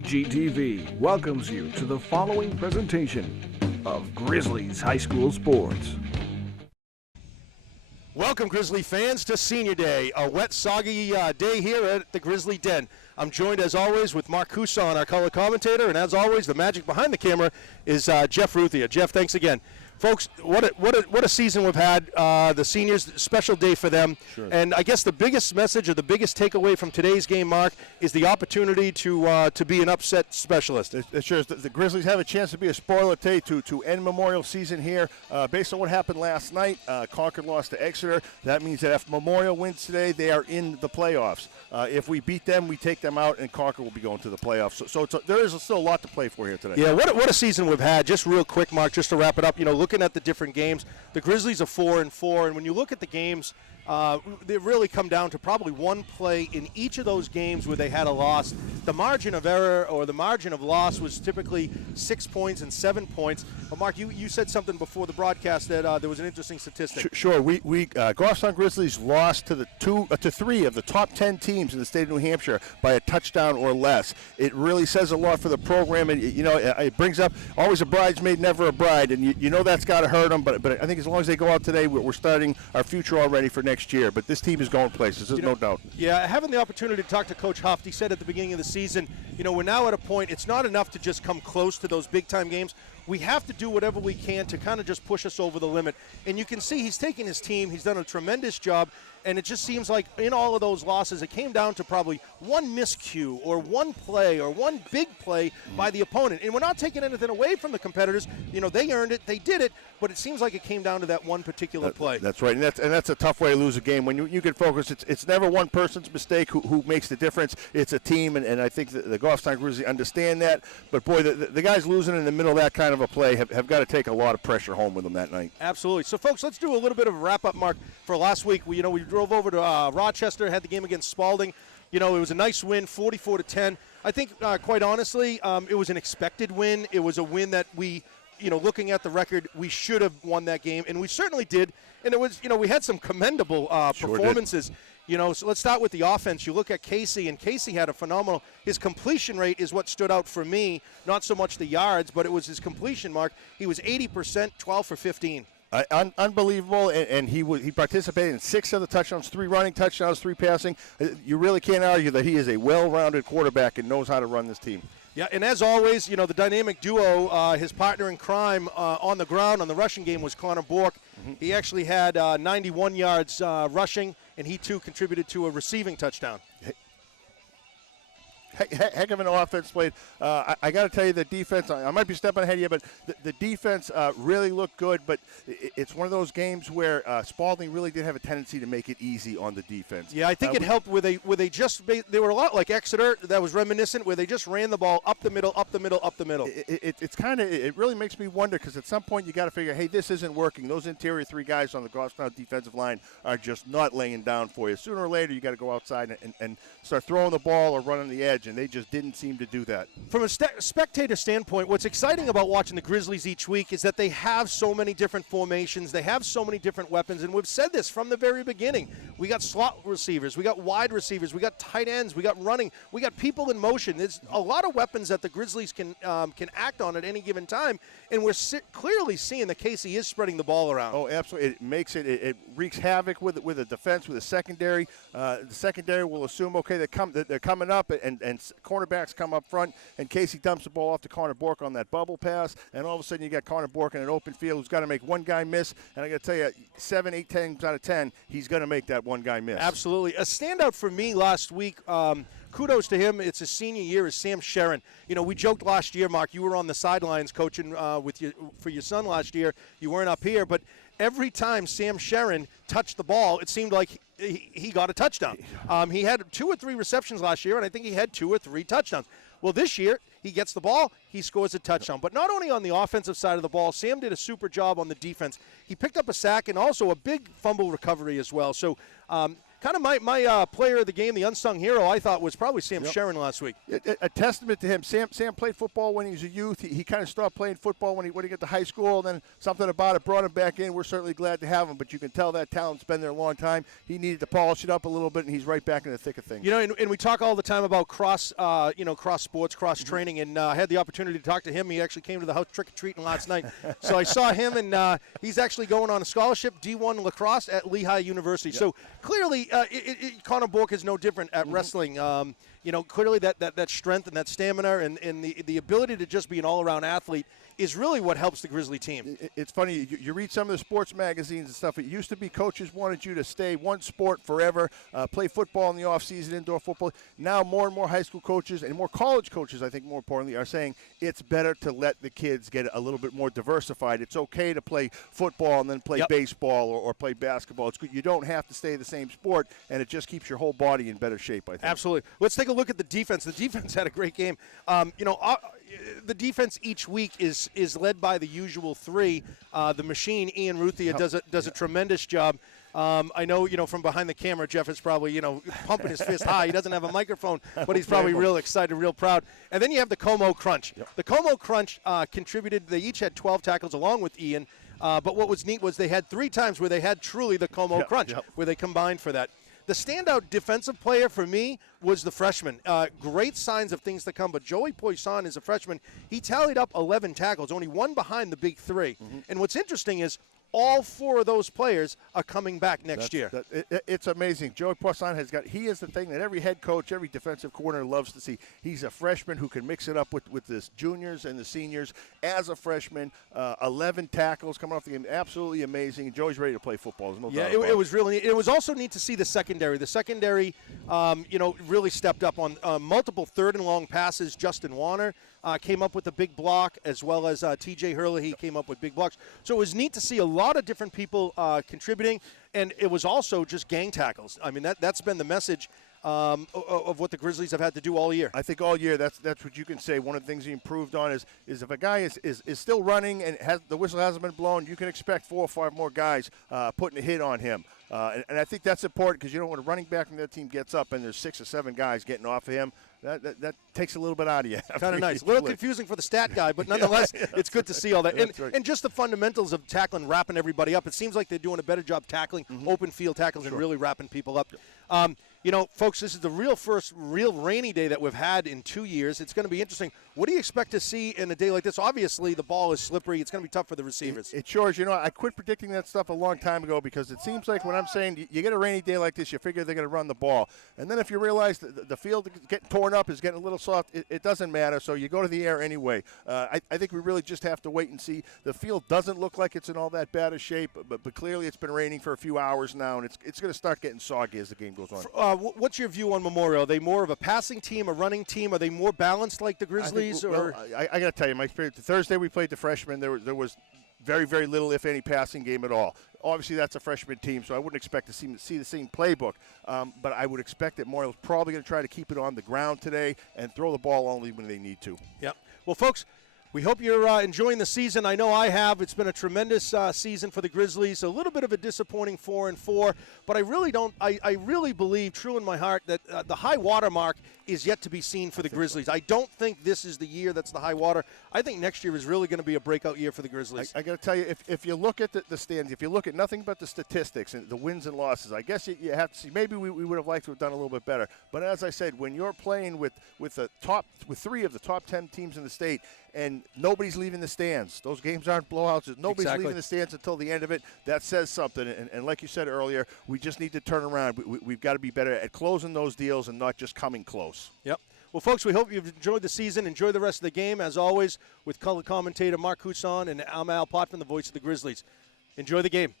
GTV welcomes you to the following presentation of Grizzlies High School Sports. Welcome, Grizzly fans, to Senior Day, a wet, soggy day here at the Grizzly Den. I'm joined, as always, with Mark Cousson, our color commentator, and as always, the magic behind the camera is Jeff Ruthia. Jeff, thanks again. Folks, what a season we've had. The seniors, special day for them. Sure. And I guess the biggest message or the biggest takeaway from today's game, Mark, is the opportunity to be an upset specialist. It sure is. The Grizzlies have a chance to be a spoiler to end Memorial season here. Based on what happened last night, Concord lost to Exeter. That means that if Memorial wins today, they are in the playoffs. If we beat them, we take them out, and Concord will be going to the playoffs. So there is still a lot to play for here today. Yeah, what a season we've had. Just real quick, Mark, just to wrap it up, looking at the different games, the Grizzlies are 4-4, and when you look at the games, they really come down to probably one play in each of those games where they had a loss. The margin of error or the margin of loss was typically 6 points and 7 points. But Mark, you said something before the broadcast that there was an interesting statistic. Sure. We Goffstown Grizzlies lost to to three of the top 10 teams in the state of New Hampshire by a touchdown or less. It really says a lot for the program, and it brings up always a bridesmaid, never a bride, and that's got to hurt them. But I think as long as they go out today, we're starting our future already for next year. But this team is going places, there's no doubt. Yeah, having the opportunity to talk to Coach Huff, he said at the beginning of the season, we're now at a point, it's not enough to just come close to those big-time games. We have to do whatever we can to kind of just push us over the limit. And you can see he's taken his team. He's done a tremendous job. And it just seems like in all of those losses, it came down to probably one miscue or one play or one big play by the opponent. And we're not taking anything away from the competitors. They earned it. They did it. But it seems like it came down to that one particular play. That's right. And that's a tough way to lose a game. When you can focus, it's never one person's mistake who makes the difference. It's a team. And I think the Goffstown Grizzlies understand that. But, boy, the guys losing in the middle of that kind of a play have got to take a lot of pressure home with them that night. Absolutely. So, folks, let's do a little bit of a wrap-up, Mark, for last week. We drove over to Rochester, had the game against Spalding. It was a nice win, 44-10. I think, quite honestly, it was an expected win. It was a win that we, looking at the record, we should have won that game, and we certainly did. And it was, we had some commendable performances. So let's start with the offense. You look at Casey, and Casey had a phenomenal – his completion rate is what stood out for me, not so much the yards, but it was his completion, Mark. He was 80%, 12 for 15. Unbelievable, and he participated in 6 of the touchdowns, 3 running touchdowns, 3 passing. You really can't argue that he is a well-rounded quarterback and knows how to run this team. Yeah, and as always, the dynamic duo, his partner in crime on the ground on the rushing game was Connor Bork. Mm-hmm. He actually had 91 yards rushing, and he too contributed to a receiving touchdown. Heck of an offense played. I got to tell you, the defense, I might be stepping ahead of you, but the defense really looked good. But it's one of those games where Spalding really did have a tendency to make it easy on the defense. Yeah, I think it helped where they were a lot like Exeter, that was reminiscent, where they just ran the ball up the middle, up the middle, up the middle. It really makes me wonder, because at some point you got to figure, hey, this isn't working. Those interior 3 guys on the Goffstown defensive line are just not laying down for you. Sooner or later, you got to go outside and start throwing the ball or running the edge. And they just didn't seem to do that. From a spectator standpoint, what's exciting about watching the Grizzlies each week is that they have so many different formations. They have so many different weapons, and we've said this from the very beginning. We got slot receivers. We got wide receivers. We got tight ends. We got running. We got people in motion. There's a lot of weapons that the Grizzlies can act on at any given time, and we're clearly seeing that Casey is spreading the ball around. Oh, absolutely. It makes it wreaks havoc with the defense, with the secondary. The secondary will assume, okay, they're coming up, and cornerbacks come up front, and Casey dumps the ball off to Connor Bork on that bubble pass, and all of a sudden you got Connor Bork in an open field who's got to make one guy miss, and I got to tell you, 7, 8 times out of 10, he's going to make that one guy miss. Absolutely. A standout for me last week, kudos to him, it's his senior year, is Sam Sharon. We joked last year, Mark, you were on the sidelines coaching for your son last year. You weren't up here, but every time Sam Sharon touched the ball, it seemed like he got a touchdown. He had 2 or 3 receptions last year, and I think he had 2 or 3 touchdowns. Well, this year, he gets the ball, he scores a touchdown. But not only on the offensive side of the ball, Sam did a super job on the defense. He picked up a sack and also a big fumble recovery as well. So kind of my player of the game, the unsung hero, I thought was probably Sam Sharon last week. A testament to him. Sam played football when he was a youth. He kind of stopped playing football when he got to high school, and then something about it brought him back in. We're certainly glad to have him, but you can tell that talent's been there a long time. He needed to polish it up a little bit, and he's right back in the thick of things. You know, and we talk all the time about cross sports, cross training, and I had the opportunity to talk to him. He actually came to the house trick-or-treating last night. So I saw him, and he's actually going on a scholarship, D1 lacrosse at Lehigh University. Yep. So clearly, Connor Bork is no different at wrestling. Clearly that strength and that stamina and the ability to just be an all-around athlete is really what helps the Grizzly team. It's funny, you read some of the sports magazines and stuff. It used to be coaches wanted you to stay one sport forever, play football in the off-season, indoor football. Now more and more high school coaches and more college coaches, I think more importantly, are saying it's better to let the kids get a little bit more diversified. It's okay to play football and then play baseball or play basketball. It's good. You don't have to stay the same sport, and it just keeps your whole body in better shape, I think. Absolutely. Let's take a look at the defense. The defense had a great game. The defense each week is led by the usual three. The machine, Ian Ruthia, does a tremendous job. I know, from behind the camera, Jeff is probably, pumping his fist high. He doesn't have a microphone, but he's probably real excited, real proud. And then you have the Como Crunch. Yep. The Como Crunch contributed. They each had 12 tackles along with Ian. But what was neat was they had 3 times where they had truly the Como Crunch, where they combined for that. The standout defensive player for me was the freshman. Great signs of things to come, but Joey Poisson is a freshman. He tallied up 11 tackles, only one behind the big 3. Mm-hmm. And what's interesting is all 4 of those players are coming back next year. It's amazing. Joey Poisson he is the thing that every head coach, every defensive coordinator loves to see. He's a freshman who can mix it up with the juniors and the seniors. As a freshman, 11 tackles coming off the game. Absolutely amazing. Joey's ready to play football. There's no doubt about it was really neat. It was also neat to see the secondary. The secondary, really stepped up on multiple third and long passes. Justin Warner came up with a big block, as well as T.J. Hurley. He came up with big blocks. So it was neat to see a lot of different people contributing, and it was also just gang tackles. I mean, that's been the message of what the Grizzlies have had to do all year. I think all year that's what you can say. One of the things he improved on is if a guy is still running and the whistle hasn't been blown, you can expect 4 or 5 more guys putting a hit on him. And I think that's important because, when a running back from that team gets up and there's 6 or 7 guys getting off of him, that takes a little bit out of you. Kind of nice. A little confusing for the stat guy, but nonetheless, it's good to see all that. And just the fundamentals of tackling, wrapping everybody up. It seems like they're doing a better job tackling open field tackles and really wrapping people up. Folks, this is the first real rainy day that we've had in 2 years. It's going to be interesting. What do you expect to see in a day like this? Obviously, the ball is slippery. It's going to be tough for the receivers. It sure is. I quit predicting that stuff a long time ago because it seems like when I'm saying you get a rainy day like this, you figure they're going to run the ball. And then if you realize the field is getting torn up, is getting a little soft, it doesn't matter. So you go to the air anyway. I think we really just have to wait and see. The field doesn't look like it's in all that bad a shape, but clearly it's been raining for a few hours now, and it's going to start getting soggy as the game goes on. What's your view on Memorial? Are they more of a passing team, a running team? Are they more balanced like the Grizzlies? I got to tell you, my experience. Thursday we played the freshmen. There was very, very little, if any, passing game at all. Obviously, that's a freshman team, so I wouldn't expect to see the same playbook. But I would expect that Memorial's probably going to try to keep it on the ground today and throw the ball only when they need to. Yep. Well, folks, we hope you're enjoying the season. I know I have. It's been a tremendous season for the Grizzlies. A little bit of a disappointing 4-4, but I really believe, true in my heart, that the high water mark is yet to be seen for the Grizzlies. I don't think this is the year that's the high water. I think next year is really going to be a breakout year for the Grizzlies. I got to tell you, if you look at the stands, if you look at nothing but the statistics and the wins and losses, I guess you have to see. Maybe we would have liked to have done a little bit better. But as I said, when you're playing with 3 of the top 10 teams in the state, and nobody's leaving the stands. Those games aren't blowouts. Nobody's leaving the stands until the end of it. That says something. And like you said earlier, we just need to turn around. We've got to be better at closing those deals and not just coming close. Yep. Well, folks, we hope you've enjoyed the season. Enjoy the rest of the game, as always, with color commentator Mark Huson, and I'm Al Potvin, the voice of the Grizzlies. Enjoy the game.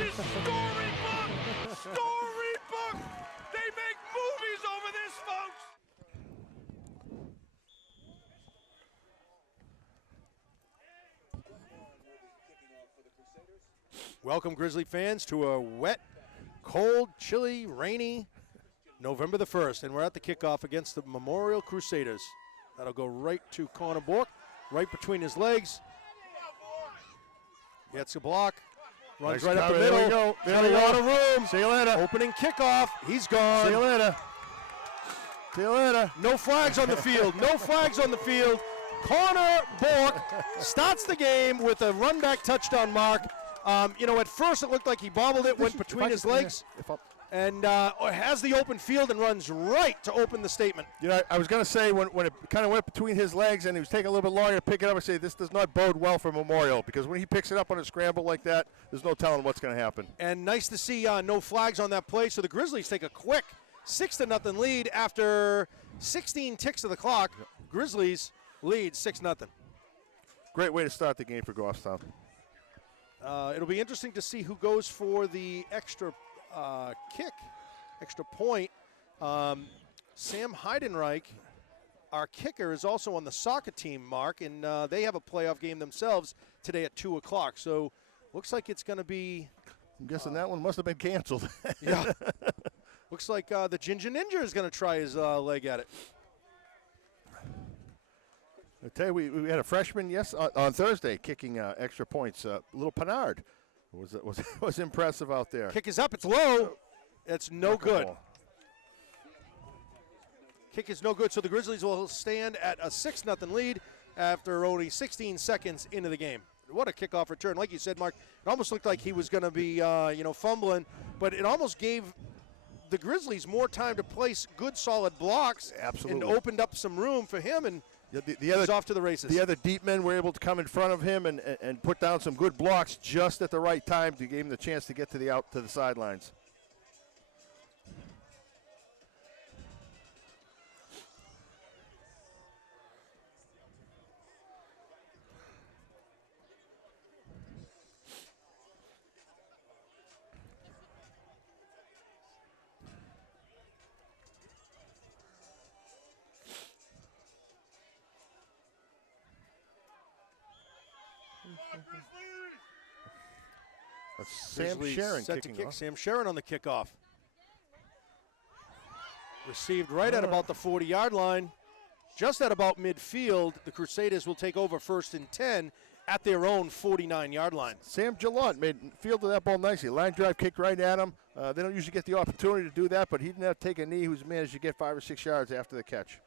This is scoring Welcome, Grizzly fans, to a wet, cold, chilly, rainy November the 1st. And we're at the kickoff against the Memorial Crusaders. That'll go right to Connor Bork, right between his legs. Gets a block. Runs Nice right up the cover. middle. There we go. There Got we a go. lot of room. See you later. Opening kickoff. He's gone. See you later. See you later. No flags on the field. No flags on the field. Connor Bork starts the game with a run-back touchdown mark. At first it looked like he bobbled it, went between his legs, and has the open field and runs right to open the statement. I was going to say when it kind of went between his legs and he was taking a little bit longer to pick it up, I say this does not bode well for Memorial, because when he picks it up on a scramble like that, there's no telling what's going to happen. And nice to see no flags on that play, so the Grizzlies take a quick 6-0 lead after 16 ticks of the clock. Grizzlies lead 6-0. Great way to start the game for Goffstown. It'll be interesting to see who goes for the extra kick, extra point. Sam Heidenreich, our kicker, is also on the soccer team, Mark, and they have a playoff game themselves today at 2 o'clock. So looks like it's going to be. I'm guessing that one must have been canceled. Yeah. Looks like the Ginger Ninja is going to try his leg at it. I tell you, we had a freshman on Thursday kicking extra points. Little Pinard was impressive out there. Kick is up. It's low. It's no good. Kick is no good. So the Grizzlies will stand at a 6-0 lead after only 16 seconds into the game. What a kickoff return. Like you said, Mark, it almost looked like he was going to be fumbling, but it almost gave the Grizzlies more time to place good, solid blocks. Absolutely. And opened up some room for him, and the other, he's off to the races. The other deep men were able to come in front of him and put down some good blocks just at the right time to give him the chance to get to the sidelines. That's Sam Grizzlies Sharon set kicking to kick. off. Sam Sharon on the kickoff. Received right at about the 40-yard line. Just at about midfield, the Crusaders will take over 1st and 10 at their own 49-yard line. Sam Gallant fielded that ball nicely. Line drive kicked right at him. They don't usually get the opportunity to do that, but he didn't have to take a knee. He was managed to get 5 or 6 yards after the catch.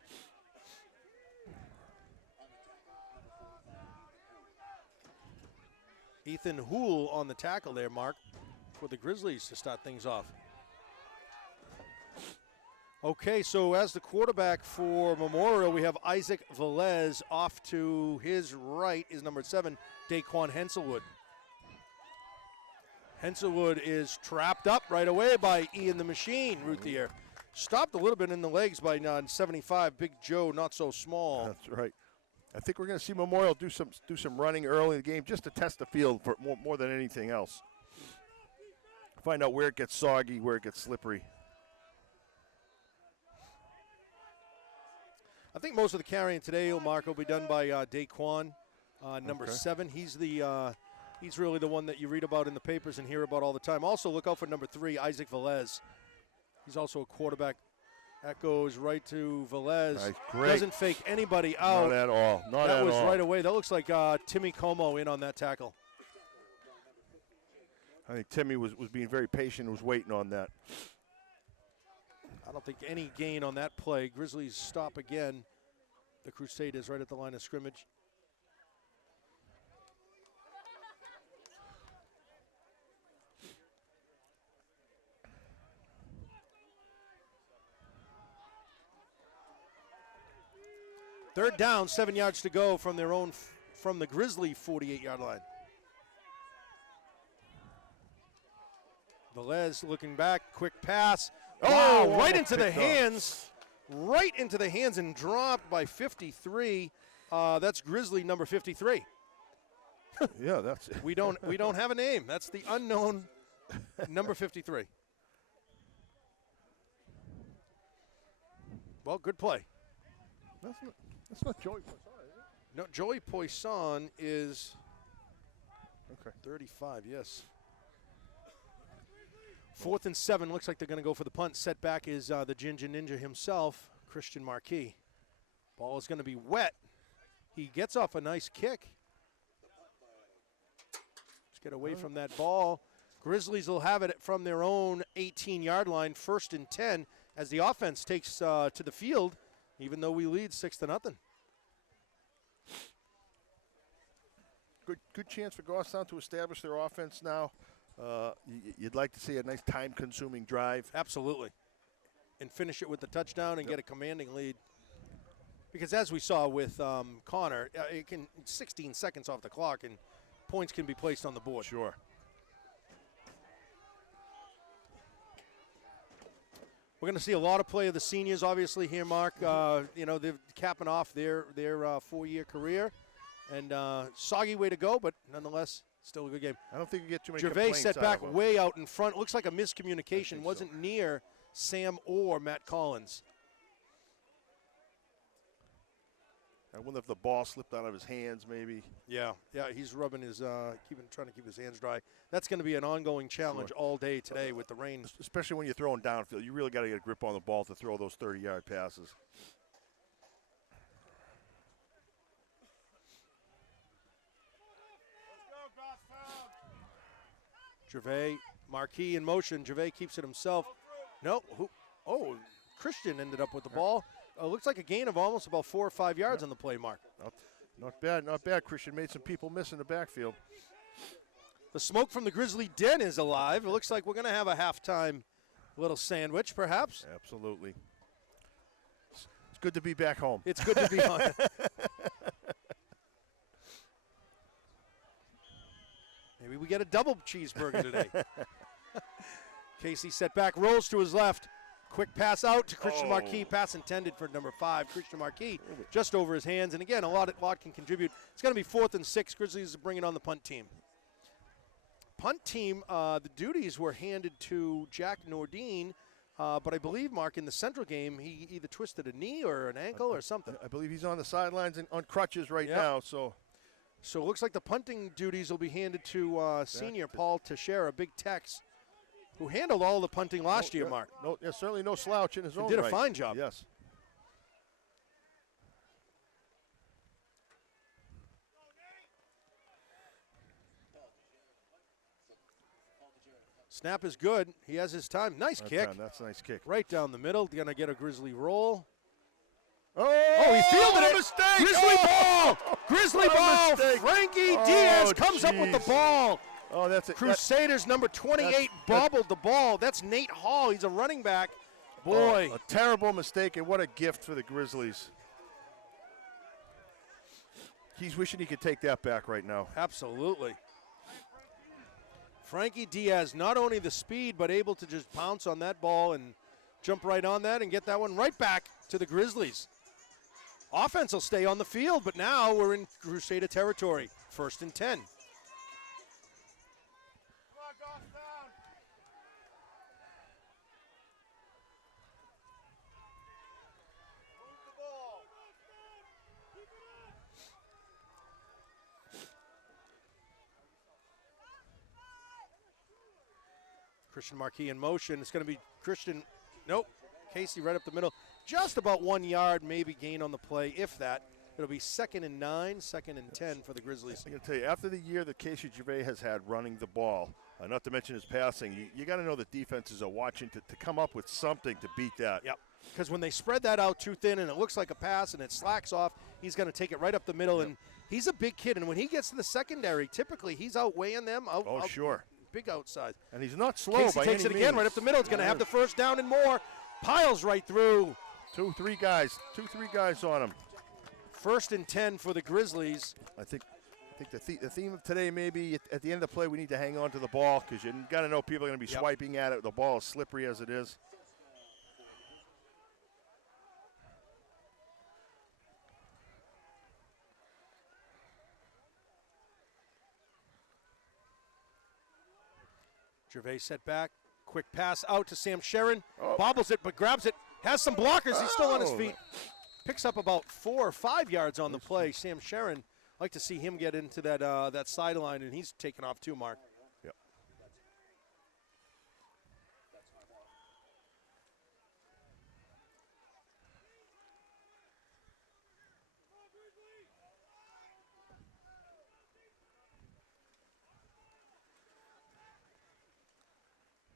Ethan Houle on the tackle there, Mark, for the Grizzlies to start things off. Okay, so as the quarterback for Memorial, we have Isaac Velez. Off to his right is number 7, Daquan Henselwood. Henselwood is trapped up right away by Ian the Machine Routhier. Stopped a little bit in the legs by 75, Big Joe, not so small. That's right. I think we're going to see Memorial do some running early in the game just to test the field for more than anything else. Find out where it gets soggy, where it gets slippery. I think most of the carrying today, Mark, will be done by Daquan, number 7. He's really the one that you read about in the papers and hear about all the time. Also, look out for number 3, Isaac Velez. He's also a quarterback. That goes right to Velez. Nice, great. Doesn't fake anybody out. Not at all. Not that at was all. right away. That looks like Timmy Como in on that tackle. I think Timmy was being very patient and was waiting on that. I don't think any gain on that play. Grizzlies stop again. The Crusaders right at the line of scrimmage. Third down, 7 yards to go from from the Grizzly 48-yard line. Velez looking back, quick pass. Oh, Wow, right into the picked off. hands. Right into the hands and dropped by 53. That's Grizzly number 53. Yeah, that's it. We don't have a name. That's the unknown number 53. Well, good play. That's not Joey Poisson, is it? No, Joey Poisson is Okay. 35, yes. 4th and 7. Looks like they're going to go for the punt. Setback is the Ginger Ninja himself, Christian Marquis. Ball is going to be wet. He gets off a nice kick. Let's get away from that ball. Grizzlies will have it from their own 18-yard line, 1st and 10, as the offense takes to the field, even though we lead 6-0. Good chance for Goffstown to establish their offense now. You'd like to see a nice time-consuming drive. Absolutely. And finish it with the touchdown and get a commanding lead. Because as we saw with Connor, 16 seconds off the clock and points can be placed on the board. Sure. We're going to see a lot of play of the seniors, obviously, here, Mark. They're capping off their 4-year career. And soggy way to go, but nonetheless, still a good game. I don't think you get too many Gervais complaints set out back of him. way out in front. Looks like a miscommunication. Wasn't near Sam or Matt Collins. I wonder if the ball slipped out of his hands, maybe. Yeah, he's rubbing his, trying to keep his hands dry. That's going to be an ongoing challenge all day today with the rain. Especially when you're throwing downfield. You really got to get a grip on the ball to throw those 30-yard passes. Gervais, Marquis in motion. Gervais keeps it himself. No, Christian ended up with the ball. Looks like a gain of almost about 4 or 5 yards on the play, Mark. Not bad. Christian made some people miss in the backfield. The smoke from the Grizzly Den is alive. It looks like we're going to have a halftime little sandwich, perhaps. Absolutely. It's good to be back home. It's good to be on. Maybe we get a double cheeseburger today. Casey set back, rolls to his left. Quick pass out to Christian Marquis. Pass intended for number 5, Christian Marquis, just over his hands. And again, a lot can contribute. It's going to be 4th and 6. Grizzlies bringing on the punt team. Punt team, the duties were handed to Jack Nordine, but I believe, Mark, in the Central game, he either twisted a knee or an ankle or something. I believe he's on the sidelines and on crutches right now. So it looks like the punting duties will be handed to senior Paul Teixeira, Big Tex, who handled all the punting last year, Mark. Certainly no slouch in his own right. Did a right. fine job. Yes. Snap is good. He has his time. Nice kick. That's a nice kick. Right down the middle. Going to get a Grizzly roll. Oh, he fielded it. Mistake. Grizzly ball. Grizzly ball. Mistake. Frankie Diaz comes up with the ball. Oh, that's it. Crusaders number 28 bobbled the ball. That's Nate Hall. He's a running back. Boy. A terrible mistake, and what a gift for the Grizzlies. He's wishing he could take that back right now. Absolutely. Frankie Diaz, not only the speed, but able to just pounce on that ball and jump right on that and get that one right back to the Grizzlies. Offense will stay on the field, but now we're in Crusader territory. 1st and 10. Christian Marquis in motion. It's going to be Christian. Nope. Casey right up the middle. Just about 1 yard, maybe gain on the play, if that. It'll be 2nd and 9, 2nd and 10 for the Grizzlies. I'm going to tell you, after the year that Casey Gervais has had running the ball, not to mention his passing, you got to know the defenses are watching to come up with something to beat that. Yep. Because when they spread that out too thin and it looks like a pass and it slacks off, he's going to take it right up the middle. Yep. And he's a big kid. And when he gets to the secondary, typically he's outweighing them. Sure. Big outside. And he's not slow Casey by takes any it again means. right up the middle. It's going to have the first down and more. Piles right through. 2-3 guys on him. 1st and 10 for the Grizzlies. I think the theme of today maybe at the end of the play we need to hang on to the ball because you got to know people are going to be swiping at it. The ball is slippery as it is. Gervais set back. Quick pass out to Sam Sharon. Bobbles it, but grabs it. Has some blockers. He's still on his feet. Picks up about 4 or 5 yards on the play. Sam Sharon, I'd like to see him get into that sideline, and he's taken off too, Mark. Yep.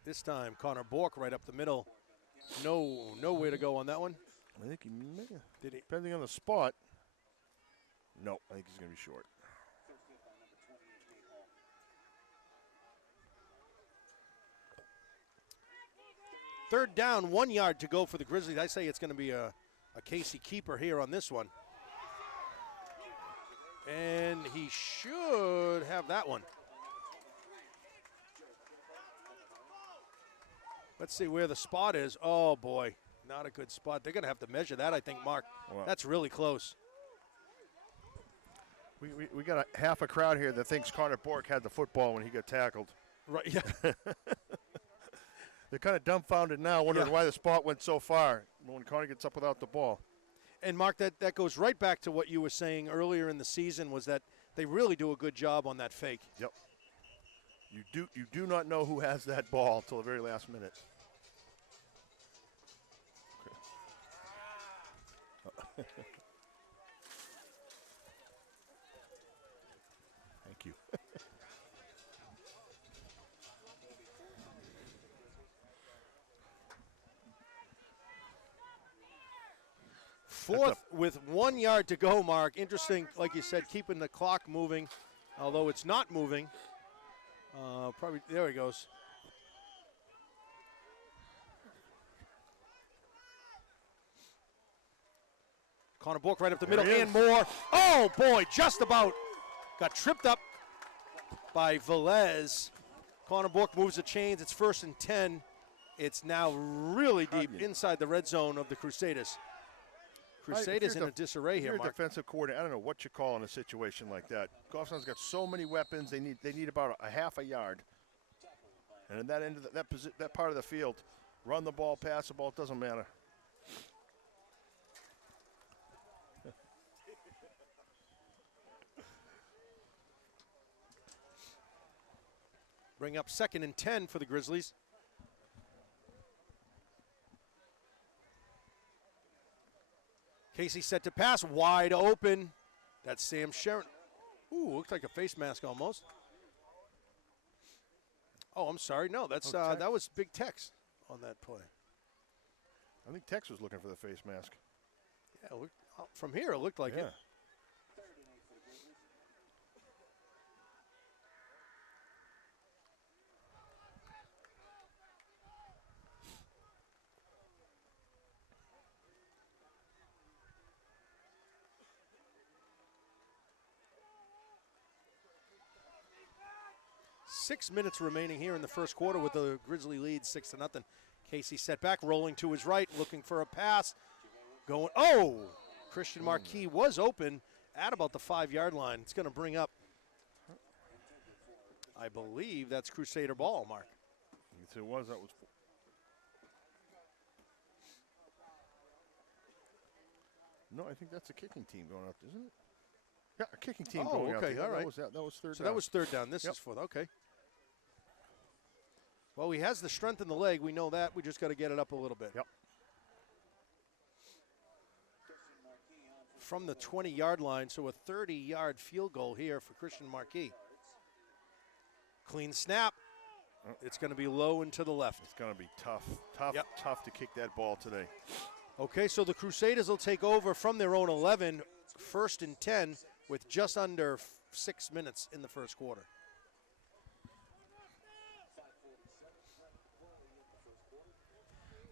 This time, Connor Bork right up the middle. Nowhere to go on that one. I think he may have. Did he? Depending on the spot. No, I think he's going to be short. Third down, 1 yard to go for the Grizzlies. I say it's going to be a Casey keeper here on this one. And he should have that one. Let's see where the spot is. Oh, boy, not a good spot. They're going to have to measure that, I think, Mark. Wow. That's really close. We got a half a crowd here that thinks Connor Bork had the football when he got tackled. Right, yeah. They're kind of dumbfounded now, wondering why the spot went so far when Connor gets up without the ball. And, Mark, that goes right back to what you were saying earlier in the season, was that they really do a good job on that fake. Yep. You do not know who has that ball till the very last minute. Okay. Thank you. Fourth with 1 yard to go, Mark. Interesting, like you said, keeping the clock moving, although it's not moving. Probably, there he goes. Connor Bork right up the middle and more. Oh, boy, just about got tripped up by Velez. Connor Bork moves the chains. It's 1st and 10. It's now really deep inside the red zone of the Crusaders. Crusaders in a disarray here, You're Mark. a defensive coordinator. I don't know what you call in a situation like that. Goffstown's got so many weapons. They need about a half a yard. And in that end of that part of the field, run the ball, pass the ball, it doesn't matter. Bring up 2nd and 10 for the Grizzlies. Casey set to pass, wide open. That's Sam Sharon. Ooh, looks like a face mask almost. Oh, I'm sorry. No, that's that was Big Tex on that play. I think Tex was looking for the face mask. Yeah, from here it looked like it. 6 minutes remaining here in the first quarter with the Grizzly lead 6-0. Casey set back, rolling to his right, looking for a pass. Going, Christian Marquis was open at about the 5-yard line. It's going to bring up, I believe that's Crusader ball, Mark. Yes, it was. That was. No, I think that's a kicking team going up, isn't it? Yeah, a kicking team going up. Okay, all right. That was third down. So that was third down. This is fourth. Okay. Well, he has the strength in the leg. We know that. We just got to get it up a little bit. Yep. From the 20-yard line, so a 30-yard field goal here for Christian Marquis. Clean snap. It's going to be low and to the left. It's going to be tough to kick that ball today. Okay, so the Crusaders will take over from their own 11, 1st and 10, with just under 6 minutes in the first quarter.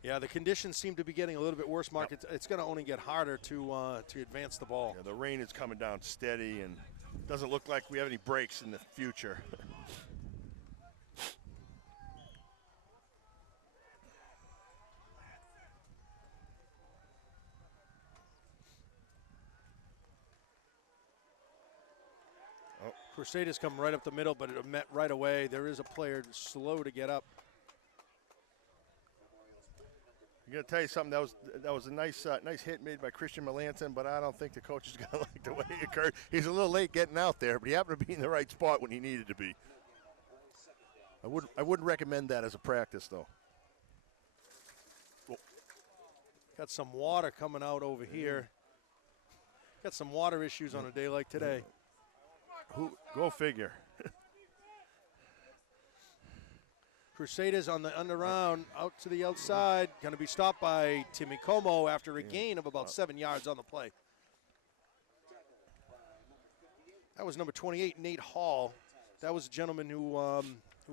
Yeah, the conditions seem to be getting a little bit worse, Mark. Yep. It's going to only get harder to advance the ball. Yeah, the rain is coming down steady, and doesn't look like we have any breaks in the future. Crusaders come right up the middle, but it met right away. There is a player slow to get up. I'm going to tell you something. That was a nice hit made by Christian Melanson, but I don't think the coach is going to like the way it occurred. He's a little late getting out there, but he happened to be in the right spot when he needed to be. I wouldn't recommend that as a practice, though. Got some water coming out over here. Got some water issues on a day like today. Go figure. Crusaders on the underround, out to the outside. Going to be stopped by Timmy Como after a gain of about 7 yards on the play. That was number 28, Nate Hall. That was a gentleman who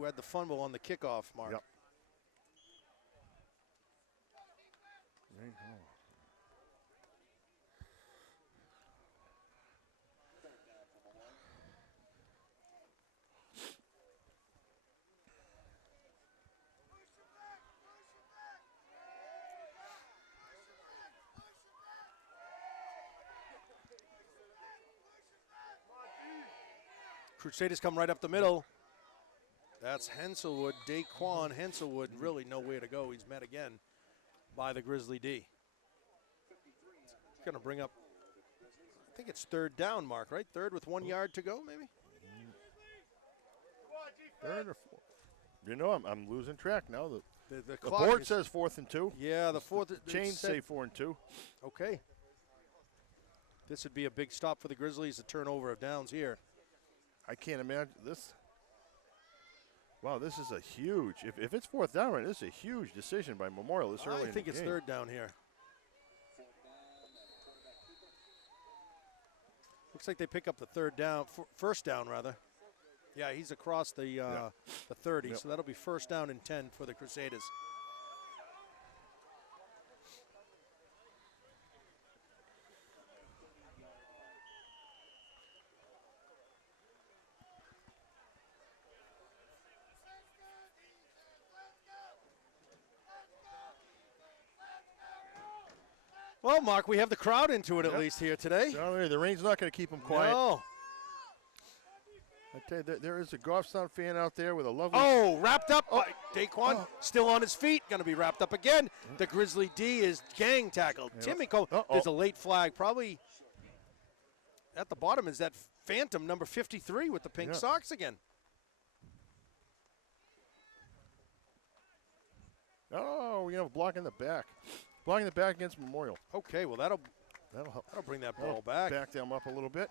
had the fumble on the kickoff, Mark. Yep. Crusaders come right up the middle. That's Henselwood, Daquan Henselwood. Really nowhere to go. He's met again by the Grizzly D. It's going to bring up, I think it's third down, Mark, right? Third with 1 yard to go, maybe? Third or fourth? You know, I'm losing track now. The The clock board is- says 4th and 2. Yeah, the fourth. Chains say 4 and 2. Okay. This would be a big stop for the Grizzlies, a turnover of downs here. I can't imagine this. Wow, this is a huge. If it's 4th down, right, this is a huge decision by Memorial this early. I think in the it's game. third down here. Looks like they pick up the third down, first down rather. Yeah, he's across the 30, Yep. so that'll be first down and 10 for the Crusaders. Well, Mark, we have the crowd into it at Yep. least here today. No, the rain's not going to keep them quiet. No. I tell you, there is a Goffstown fan out there with a lovely. Oh, wrapped up by Daquan, still on his feet, going to be wrapped up again. The Grizzly D is gang tackled. Timmy Cole, there's a late flag, probably at the bottom is that Phantom, number 53 with the pink socks again. Oh, we have a block in the back. Blocking the back against Memorial. Okay, well, that'll help. That'll bring that ball back. Back them up a little bit.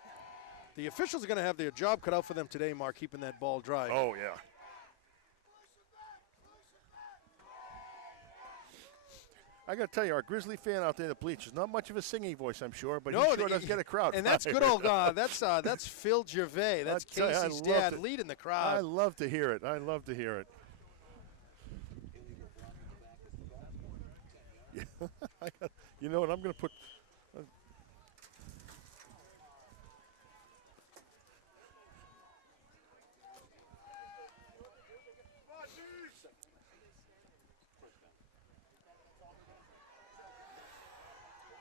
The officials are going to have their job cut out for them today, Mark, keeping that ball dry. Oh, yeah. I got to tell you, our Grizzly fan out there in the bleachers, not much of a singing voice, I'm sure, but he sure does get a crowd. And that's good old, that's Phil Gervais. That's Casey's dad leading the crowd. I love to hear it. I love to hear it. You know what, I'm going to put...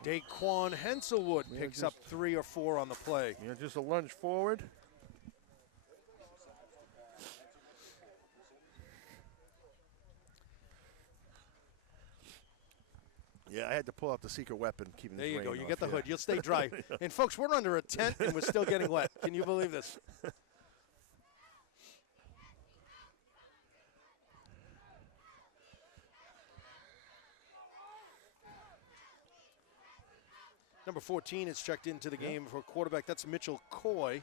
Daquan Henselwood picks up 3 or 4 on the play. You know, just a lunge forward. Yeah, I had to pull out the secret weapon. Keeping there this you go. rain You off, get the yeah. hood. You'll stay dry. And, folks, we're under a tent and we're still getting wet. Can you believe this? Number 14 is checked into the game for quarterback. That's Mitchell Coy.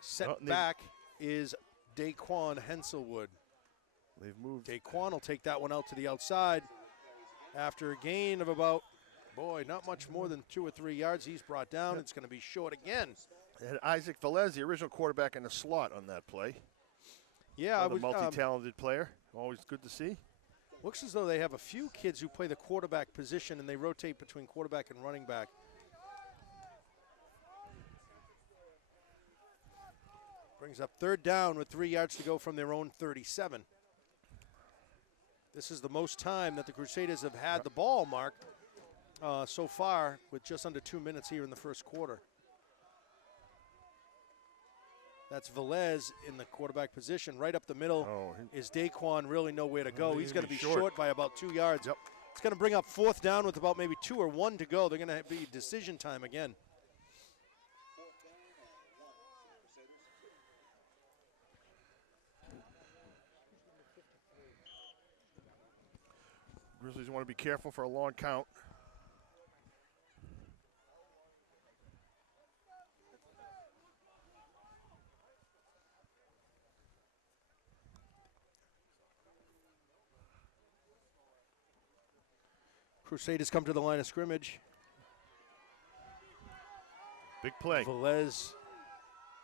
Set back is Daquan Henselwood. They've moved. Daquan will take that one out to the outside. After a gain of about, not much more than 2 or 3 yards, he's brought down. It's going to be short again. They had Isaac Velez, the original quarterback, in the slot on that play. Yeah, Another multi-talented player. Always good to see. Looks as though they have a few kids who play the quarterback position, and they rotate between quarterback and running back. Brings up third down with 3 yards to go from their own 37. This is the most time that the Crusaders have had the ball, Mark, so far, with just under 2 minutes here in the first quarter. That's Velez in the quarterback position. Right up the middle is Daquan, really nowhere to go. He's going to be short by about 2 yards. Yep. It's going to bring up fourth down with about maybe 2 or 1 to go. They're going to be decision time again. Grizzlies want to be careful for a long count. Crusaders come to the line of scrimmage. Big play. Velez.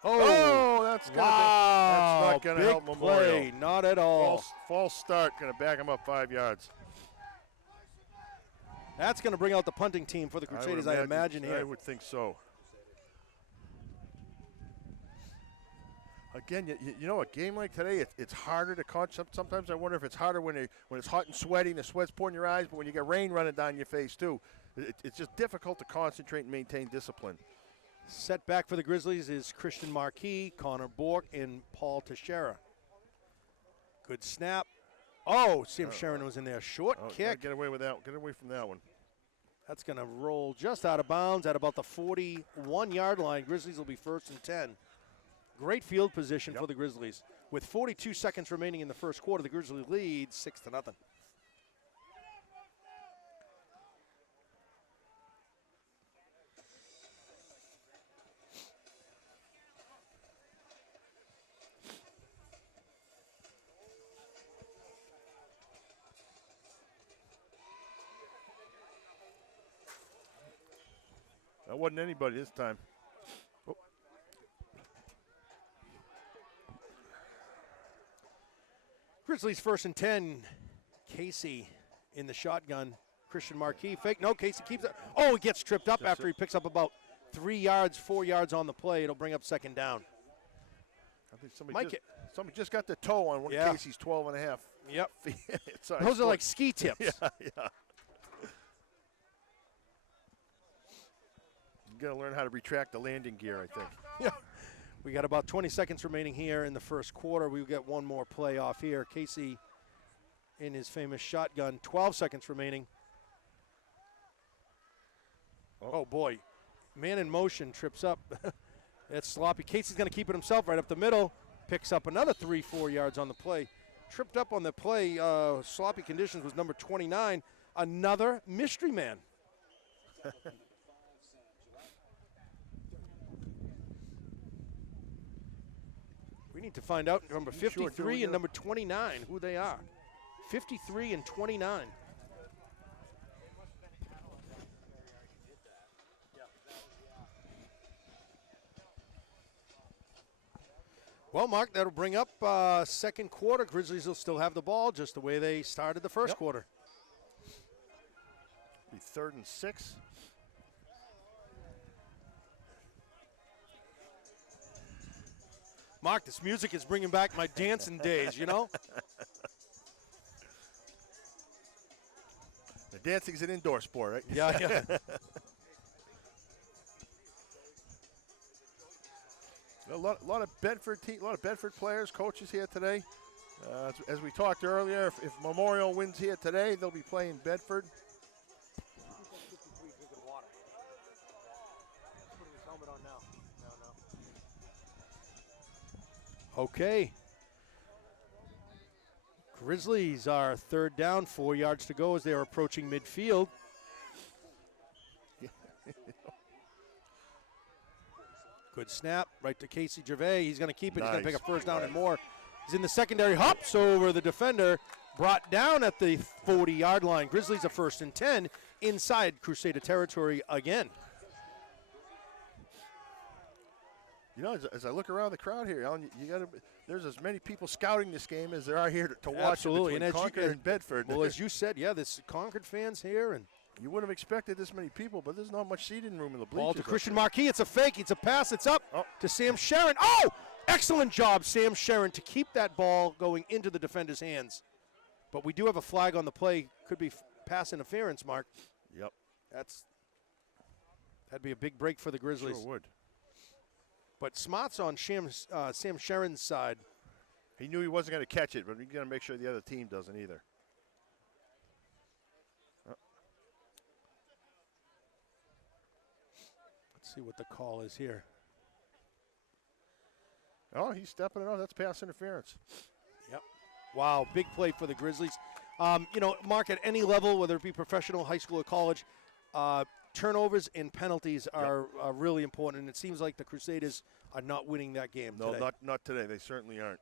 Oh, that's not going to help big Memorial. Play, not at all. False start, going to back him up 5 yards. That's going to bring out the punting team for the Crusaders, I imagine here. I would think so. Again, you know, a game like today, it's harder to catch. Sometimes I wonder if it's harder when it's hot and sweaty and the sweat's pouring your eyes, but when you get rain running down your face too, it's just difficult to concentrate and maintain discipline. Set back for the Grizzlies is Christian Marquis, Connor Bork, and Paul Teixeira. Good snap. Oh, Sam Sharon was in there. Short kick. Get away with that. Get away from that one. That's going to roll just out of bounds at about the 41-yard line. Grizzlies will be 1st and 10. Great field position for the Grizzlies. With 42 seconds remaining in the first quarter, the Grizzlies lead 6-0. That wasn't anybody this time. Grizzlies 1st and 10. Casey in the shotgun. Christian Marquis fake. No, Casey keeps it. Oh, he gets tripped up after he picks up about 3 yards, 4 yards on the play. It'll bring up 2nd down. I think somebody just got the toe on one of Casey's 12 and a half. Yep. Sorry, those are like ski tips. Yeah. You got to learn how to retract the landing gear, I think. Yeah. We got about 20 seconds remaining here in the first quarter. We'll get one more play off here. Casey in his famous shotgun. 12 seconds remaining. Oh, boy. Man in motion trips up. That's sloppy. Casey's going to keep it himself right up the middle. Picks up another 3-4 yards on the play. Tripped up on the play. Sloppy conditions was number 29. Another mystery man. We need to find out number 53 and number 29 who they are. 53 and 29. Well, Mark, that'll bring up second quarter. Grizzlies will still have the ball just the way they started the first quarter. Be 3rd and 6. Mark, this music is bringing back my dancing days, you know? The dancing's an indoor sport, right? Yeah. A lot of Bedford players, coaches here today. As we talked earlier, if Memorial wins here today, they'll be playing Bedford. Okay. Grizzlies are 3rd down, 4 yards to go as they are approaching midfield. Good snap right to Casey Gervais. He's going to keep it. He's going to pick up 1st down and more. He's in the secondary, hops over the defender, brought down at the 40-yard line. Grizzlies are 1st and 10 inside Crusader territory again. You know, as I look around the crowd here, Alan, there's as many people scouting this game as there are here to watch. Absolutely. Between Concord and Bedford. Well, as you said, there's Concord fans here, and you wouldn't have expected this many people, but there's not much seating room in the bleachers. Ball to Christian Marquis. It's a fake. It's a pass. It's up to Sam Sharon. Oh, excellent job, Sam Sharon, to keep that ball going into the defender's hands. But we do have a flag on the play. Could be pass interference, Mark. Yep. That'd be a big break for the Grizzlies. Sure would. But smart's on Sam Sharon's side. He knew he wasn't going to catch it, but he's going to make sure the other team doesn't either. Let's see what the call is here. Oh, he's stepping it up. That's pass interference. Yep. Wow, big play for the Grizzlies. Mark, at any level, whether it be professional, high school, or college, turnovers and penalties are really important, and it seems like the Crusaders are not winning that game today. No, not today. They certainly aren't.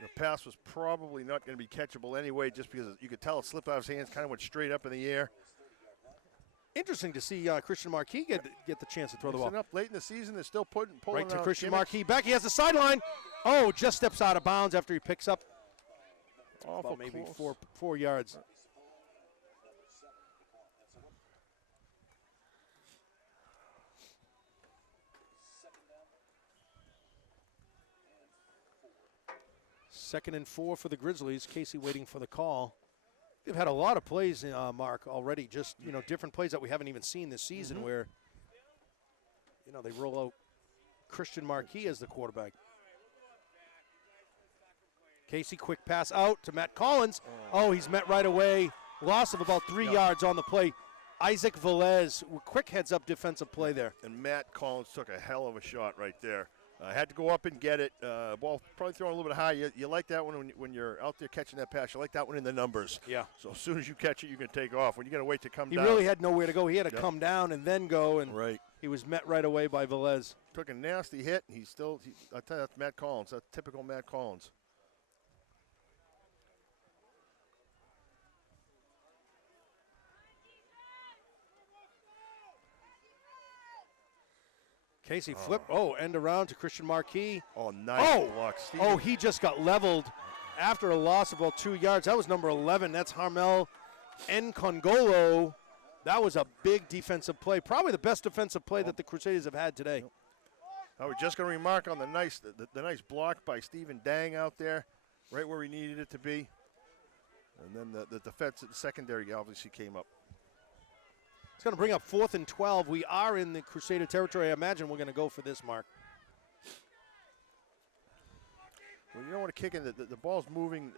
The pass was probably not going to be catchable anyway, just because you could tell it slipped out of his hands, kind of went straight up in the air. Interesting to see Christian Marquis get the chance to throw the ball. Mixing up late in the season, they're still pulling Right to out Christian gimmicks. Marquis. Back, he has the sideline. Oh, just steps out of bounds after he picks up Awful about maybe close. 4 yards. Second and 4 for the Grizzlies. Casey waiting for the call. They've had a lot of plays, Mark, already. Just, different plays that we haven't even seen this season where, they roll out Christian Marquis as the quarterback. Casey, quick pass out to Matt Collins. Oh, he's met right away. Loss of about 3 yards on the play. Isaac Velez, quick heads-up defensive play there. And Matt Collins took a hell of a shot right there. Had to go up and get it. Ball probably throwing a little bit high. You like that one when you're out there catching that pass. You like that one in the numbers. Yeah. So as soon as you catch it, you can take off. When you got to wait to come He down. really had nowhere to go. He had to come down and then go, and Right. he was met right away by Velez. Took a nasty hit, and I tell you, that's Matt Collins. That's typical Matt Collins. Casey flip. Oh, end around to Christian Marquis. Oh, nice Oh! block. Steven. Oh, he just got leveled after a loss of about 2 yards. That was number 11. That's Harmel Nkongolo. That was a big defensive play. Probably the best defensive play that the Crusaders have had today. I was just going to remark on the nice block by Stephen Dang out there, right where he needed it to be. And then the defense, the secondary obviously came up. It's going to bring up 4th and 12. We are in the Crusader territory. I imagine we're going to go for this, Mark. Well, you don't want to kick in. The ball's moving,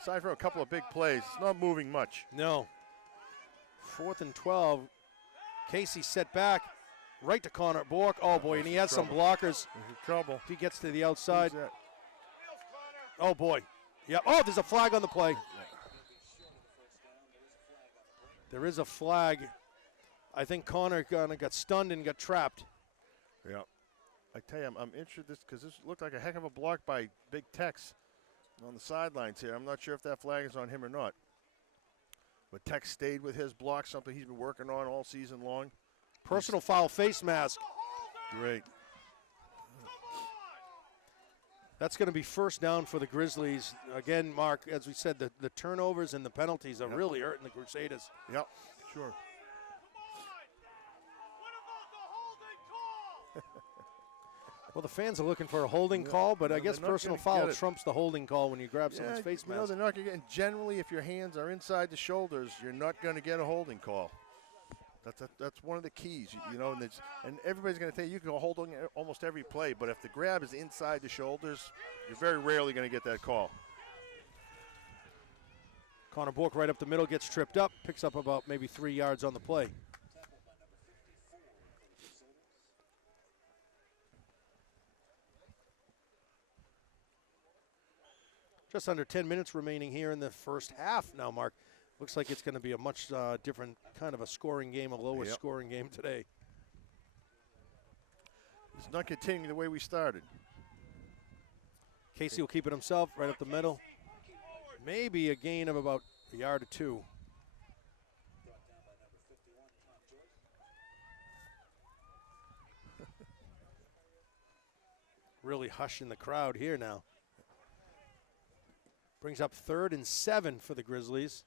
aside from a couple of big plays, it's not moving much. No. 4th and 12. Casey set back right to Connor Bork. Oh, boy, and he has some blockers. There's trouble. If he gets to the outside. Who's that? Oh, boy. Yeah. Oh, there's a flag on the play. There is a flag. I think Connor got stunned and got trapped. Yeah. I tell you, I'm interested because this looked like a heck of a block by Big Tex on the sidelines here. I'm not sure if that flag is on him or not. But Tex stayed with his block, something he's been working on all season long. Personal foul face mask. Great. That's going to be first down for the Grizzlies. Again, Mark, as we said, the turnovers and the penalties are really hurting the Crusaders. Yep, sure. Well, the fans are looking for a holding call, but I guess they're not personal gonna foul get it. trumps the holding call when you grab someone's face mask. They're not going to get. And generally, if your hands are inside the shoulders, you're not going to get a holding call. That's one of the keys, and everybody's going to tell you can hold on almost every play, but if the grab is inside the shoulders, you're very rarely going to get that call. Connor Bork right up the middle, gets tripped up, picks up about maybe 3 yards on the play. Just under 10 minutes remaining here in the first half now, Mark. Looks like it's going to be a much different kind of a scoring game, a lower scoring game today. It's not continuing the way we started. Casey will keep it himself right up the middle. Maybe a gain of about a yard or two. Really hushing the crowd here now. Brings up 3rd and 7 for the Grizzlies.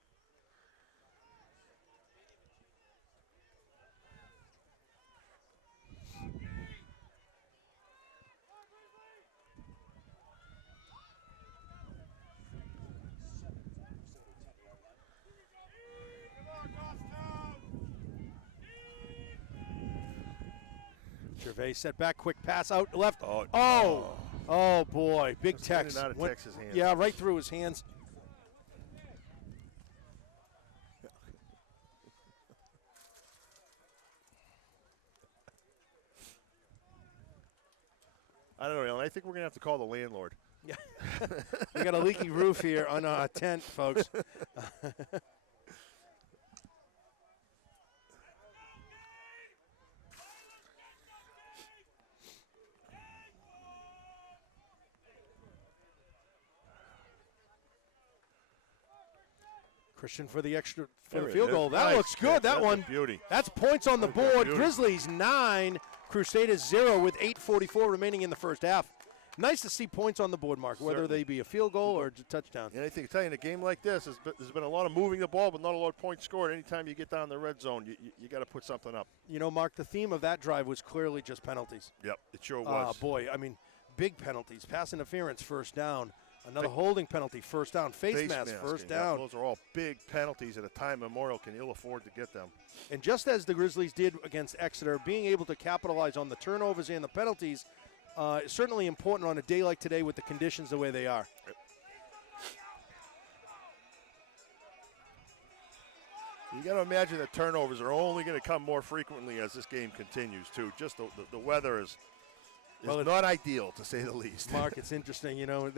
Gervais set back, quick pass out left. Oh boy, big Just in and Tex. out of Tex's hands. Yeah, right through his hands. I don't know, Alan. I think we're going to have to call the landlord. Yeah. We got a leaky roof here on our tent, folks. Christian for the extra for There the it field is. goal. That Nice looks good. kick. That That's a one. beauty. That's points on the Look at that board. beauty. Grizzlies 9, Crusaders 0 with 8:44 remaining in the first half. Nice to see points on the board, Mark, whether Certainly. they be a field goal or a touchdown. And I think, tell you, in a game like this, there's been a lot of moving the ball, but not a lot of points scored. Anytime you get down the red zone, you got to put something up. You know, Mark, the theme of that drive was clearly just penalties. Yep, it sure Ah, was. boy, I mean, big penalties. Pass interference, first down. Another holding penalty, first down. Face mask, first yeah, down. those are all big penalties at a time Memorial can ill afford to get them. And just as the Grizzlies did against Exeter, being able to capitalize on the turnovers and the penalties is certainly important on a day like today with the conditions the way they are. You got to imagine that turnovers are only going to come more frequently as this game continues, too. Just the weather is not ideal, to say the least. Mark, it's interesting. You know,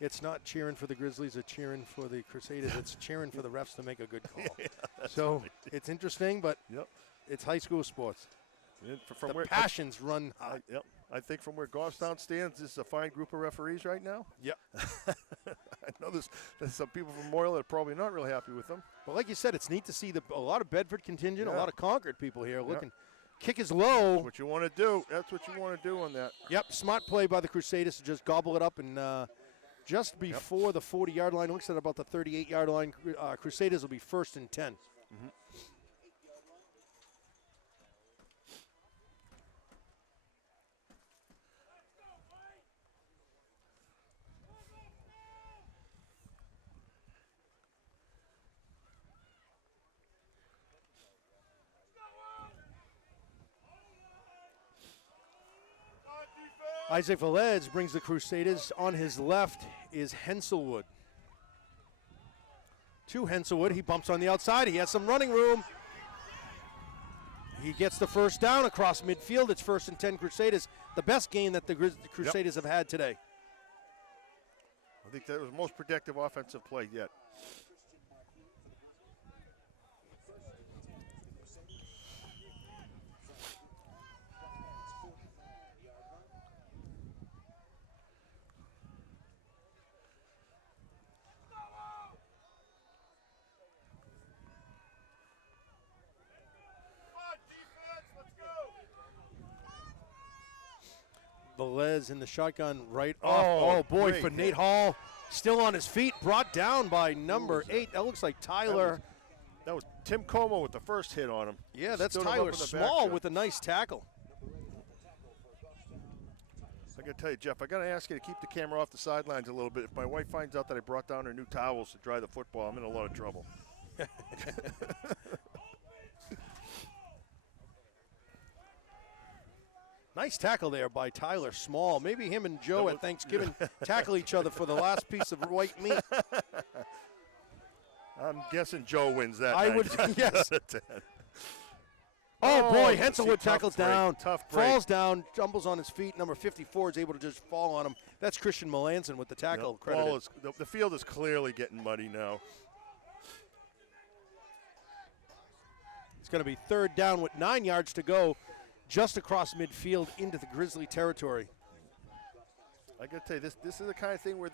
it's not cheering for the Grizzlies or cheering for the Crusaders. It's cheering for the refs to make a good call. So it's interesting, but Yep. it's high school sports. And from The where passions run high. Yep. I think from where Goffstown stands, this is a fine group of referees right now. Yep. I know there's some people from Memorial that are probably not really happy with them. But like you said, it's neat to see a lot of Bedford contingent, a Yeah. lot of Concord people here looking. Kick is low. That's what you want to do. That's what you want to do on that. Yep, smart play by the Crusaders to just gobble it up and just before the 40-yard line. Looks at about the 38-yard line. Crusaders will be 1st and 10. Isaac Velez brings the Crusaders. On his left is Henselwood. To Henselwood, he bumps on the outside. He has some running room. He gets the first down across midfield. It's 1st and 10 Crusaders. The best game that the Crusaders have had today. I think that was the most productive offensive play yet. Velez in the shotgun right off. Oh, Oh, boy, great for hit. Nate Hall. Still on his feet, brought down by number 8. That looks like Tyler. That was Tim Como with the first hit on him. Yeah, that's Stood him up Tyler in the Small back. with a nice tackle. I got to tell you, Jeff, I got to ask you to keep the camera off the sidelines a little bit. If my wife finds out that I brought down her new towels to dry the football, I'm in a lot of trouble. Nice tackle there by Tyler Small. Maybe him and Joe at Thanksgiving tackle each other for the last piece of white meat. I'm guessing Joe wins that I night. would, yes. 10. Oh, boy, see, Henselwood tough tackles break, down, tough break. falls down, jumbles on his feet. Number 54 is able to just fall on him. That's Christian Melanson with the tackle Yep, credited. ball is, the field is clearly getting muddy now. It's going to be 3rd down with 9 yards to go, just across midfield into the Grizzly territory. I got to tell you, this is the kind of thing where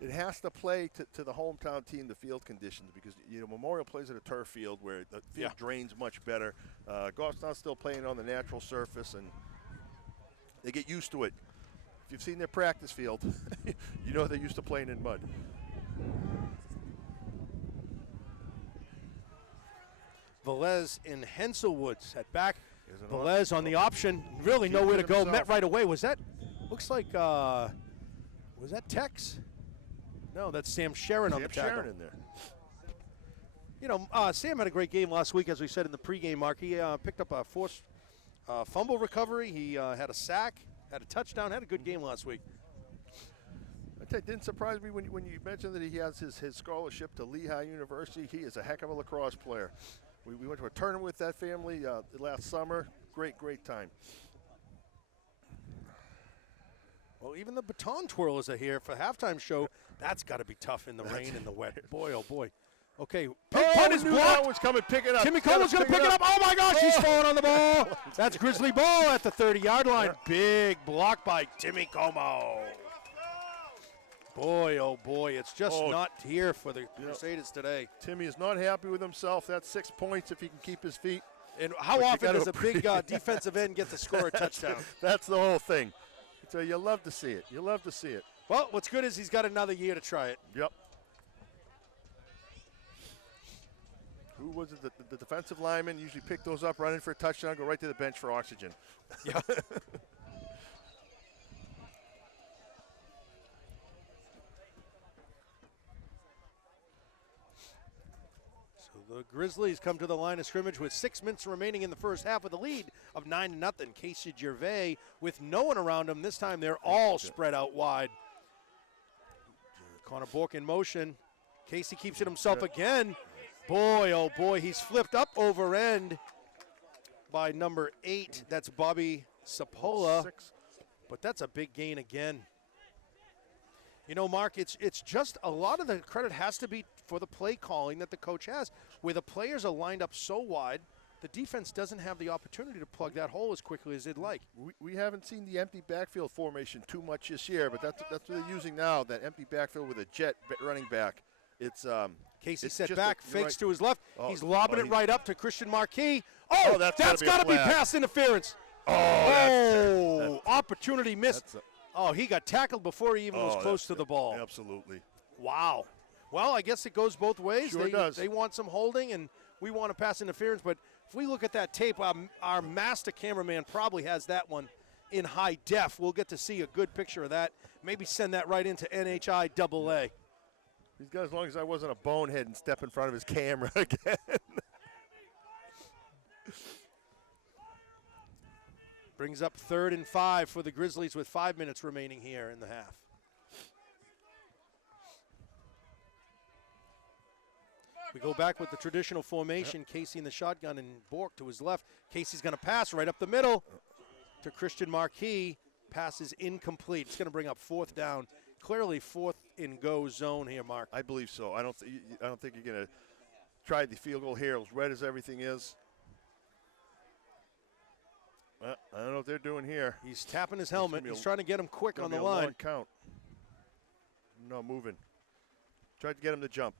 it has to play to the hometown team, the field conditions, because Memorial plays at a turf field where the field drains much better. Goffstown's still playing on the natural surface, and they get used to it. If you've seen their practice field, you know they're used to playing in mud. Velez and Henselwood set back. Here's an Velez on the option, really Keeping nowhere to it go. himself. Met right away. Was that? Looks like. Was that Tex? No, that's Sam Sharon on the Sam tackle. Sharon in there. You know, Sam had a great game last week, as we said in the pregame, Mark. He picked up a forced fumble recovery. He had a sack, had a touchdown, had a good game last week. It didn't surprise me when you mentioned that he has his scholarship to Lehigh University. He is a heck of a lacrosse player. We went to a tournament with that family last summer. Great time. Well, even the baton twirlers are here for halftime show. That's got to be tough in the rain and the wet. Boy, oh boy. Okay, punt is knew blocked. that was coming. Pick it up. Timmy Coleman's going to pick it up. Oh, my gosh, he's falling on the ball. That's Grizzly ball at the 30-yard line. Big block by Timmy Como. Boy, oh boy, it's just Oh. not here for the Crusaders today. Timmy is not happy with himself. That's 6 points if he can keep his feet. And how But you often gotta does a big defensive end get to score a touchdown? That's the whole thing. So you love to see it. You love to see it. Well, what's good is he's got another year to try it. Yep. Who was it? The defensive lineman usually pick those up, run in for a touchdown, go right to the bench for oxygen. Yeah. So the Grizzlies come to the line of scrimmage with 6 minutes remaining in the first half with a lead of 9-0. Casey Gervais with no one around him. This time they're all spread out wide. Connor Bork in motion. Casey keeps it himself again. Boy, oh boy, he's flipped up over end by number 8. That's Bobby Sapola. 6. But that's a big gain again. You know, Mark, it's just a lot of the credit has to be for the play calling that the coach has. Where the players are lined up so wide, the defense doesn't have the opportunity to plug that hole as quickly as they'd like. We haven't seen the empty backfield formation too much this year, but that's what they're using now, that empty backfield with a jet running back. It's Casey it's set just back, fakes you're right. to his left. Oh, He's lobbing it he- right up to Christian Marquis. Oh, that's that's gotta got be to a be flag. pass interference. that's Opportunity missed. that's Oh, he got tackled before he even was close to the ball. Absolutely. Wow. Well, I guess it goes both ways. Sure does. They want some holding, and we want to pass interference. But if we look at that tape, our master cameraman probably has that one in high def. We'll get to see a good picture of that. Maybe send that right into NHI AA. He's got as long as I wasn't a bonehead and step in front of his camera again. Brings up 3rd and 5 for the Grizzlies with 5 minutes remaining here in the half. We go back with the traditional formation. Casey in the shotgun and Bork to his left. Casey's going to pass right up the middle to Christian Marquis. Pass is incomplete. It's going to bring up 4th down. Clearly 4th and go zone here, Mark. I believe so. I don't think you're going to try the field goal here, as red as everything is. I don't know what they're doing here. He's tapping his helmet. gonna be He's trying to get him quick on the Gonna be a line. long count. No, moving. Tried to get him to jump.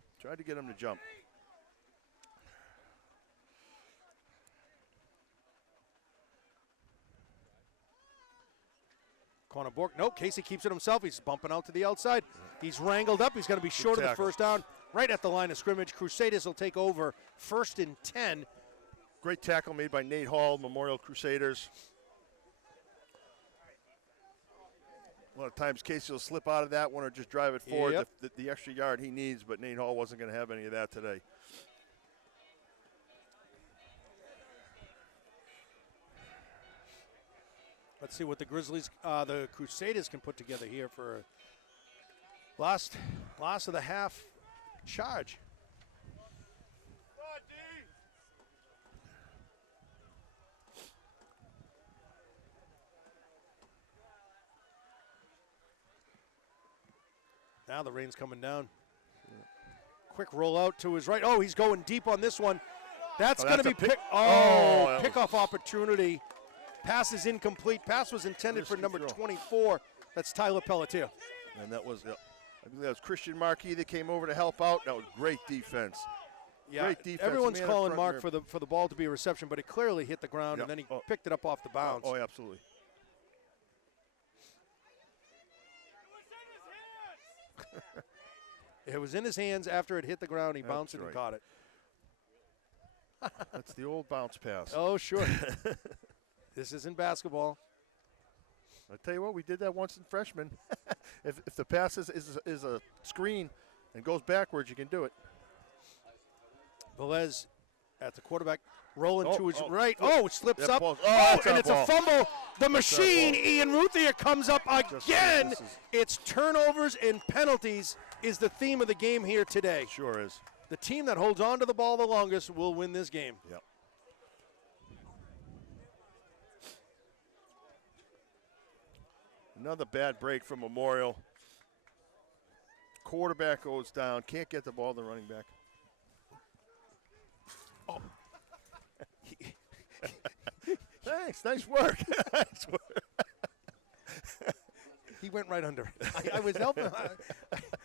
Connor Bork. Nope, Casey keeps it himself. He's bumping out to the outside. He's wrangled up. He's going to be short of the tackle. first down. Right at the line of scrimmage. Crusaders will take over 1st and 10. Great tackle made by Nate Hall, Memorial Crusaders. A lot of times Casey will slip out of that one or just drive it forward Yep. the extra yard he needs, but Nate Hall wasn't going to have any of that today. Let's see what the the Crusaders can put together here for last of the half charge. Now the rain's coming down. Quick roll out to his right. Oh, he's going deep on this one. That's going to that's be a pick. pickoff opportunity. Pass is incomplete. Pass was intended for Risky number throw. 24. That's Tyler Pelletier. And that was, I believe that was Christian Marquis that came over to help out. That was great defense. Yeah, Great defense. everyone's Man in calling front Mark there. for the ball to be a reception, but it clearly hit the ground, Yep. and then he Oh. picked it up off the bounce. Oh, absolutely. It was in his hands after it hit the ground. He That's bounced it and right. caught it. That's the old bounce pass. Oh, sure. This isn't basketball. I tell you what, we did that once in freshman. if the pass is a screen and goes backwards, you can do it. Velez at the quarterback, rolling Oh, to his oh, right. flip. Oh, it slips Yep, up. ball. Oh, That's and our it's a ball. fumble. The our machine, ball. Ian Ruthier, comes up again. This is- It's turnovers and penalties is the theme of the game here today. Sure is. The team that holds on to the ball the longest will win this game. Yep. Another bad break from Memorial. Quarterback goes down. Can't get the ball to the running back. Thanks. Nice work. Nice work. He went right under it. I was helping.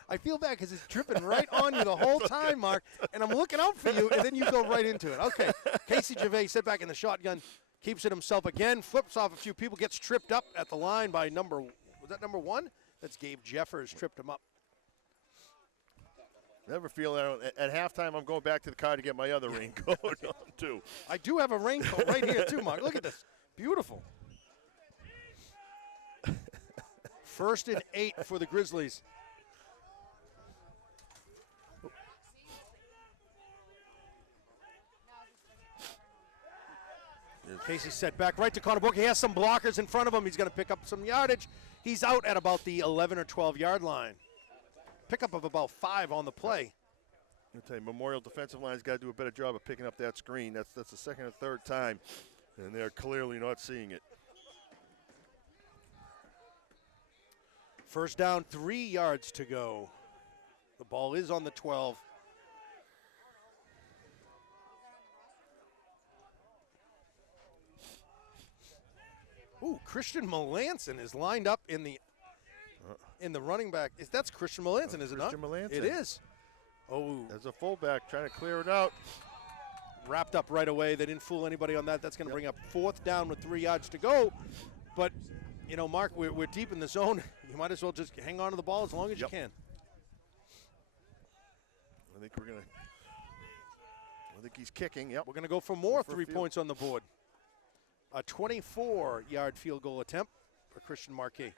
I feel bad because it's dripping right on you the whole time, Mark, and I'm looking out for you, and then you go right into it. Okay, Casey Gervais set back in the shotgun, keeps it himself again, flips off a few people, gets tripped up at the line by number 1? That's Gabe Jeffers, tripped him up. Never feel that. At halftime, I'm going back to the car to get my other raincoat on, too. I do have a raincoat right here, too, Mark. Look at this. Beautiful. 1st and 8 for the Grizzlies. Casey set back right to Connor Bourque. He has some blockers in front of him. He's going to pick up some yardage. He's out at about the 11 or 12-yard line. Pickup of about 5 on the play. I'll tell you, Memorial defensive line's got to do a better job of picking up that screen. That's the second or third time, and they're clearly not seeing it. First down, 3 yards to go. The ball is on the 12. Ooh, Christian Melanson is lined up in the running back. That's Christian Melanson, is it not? Christian Melanson. It is. Oh, As a fullback, trying to clear it out. wrapped up right away. They didn't fool anybody on that. That's going to bring up 4th down with 3 yards to go. But, you know, Mark, we're deep in the zone. You might as well just hang on to the ball as long as you can. I think he's kicking. Yep. We're going to go for more for 3 field. points on the board. A 24-yard field goal attempt for Christian Marquis.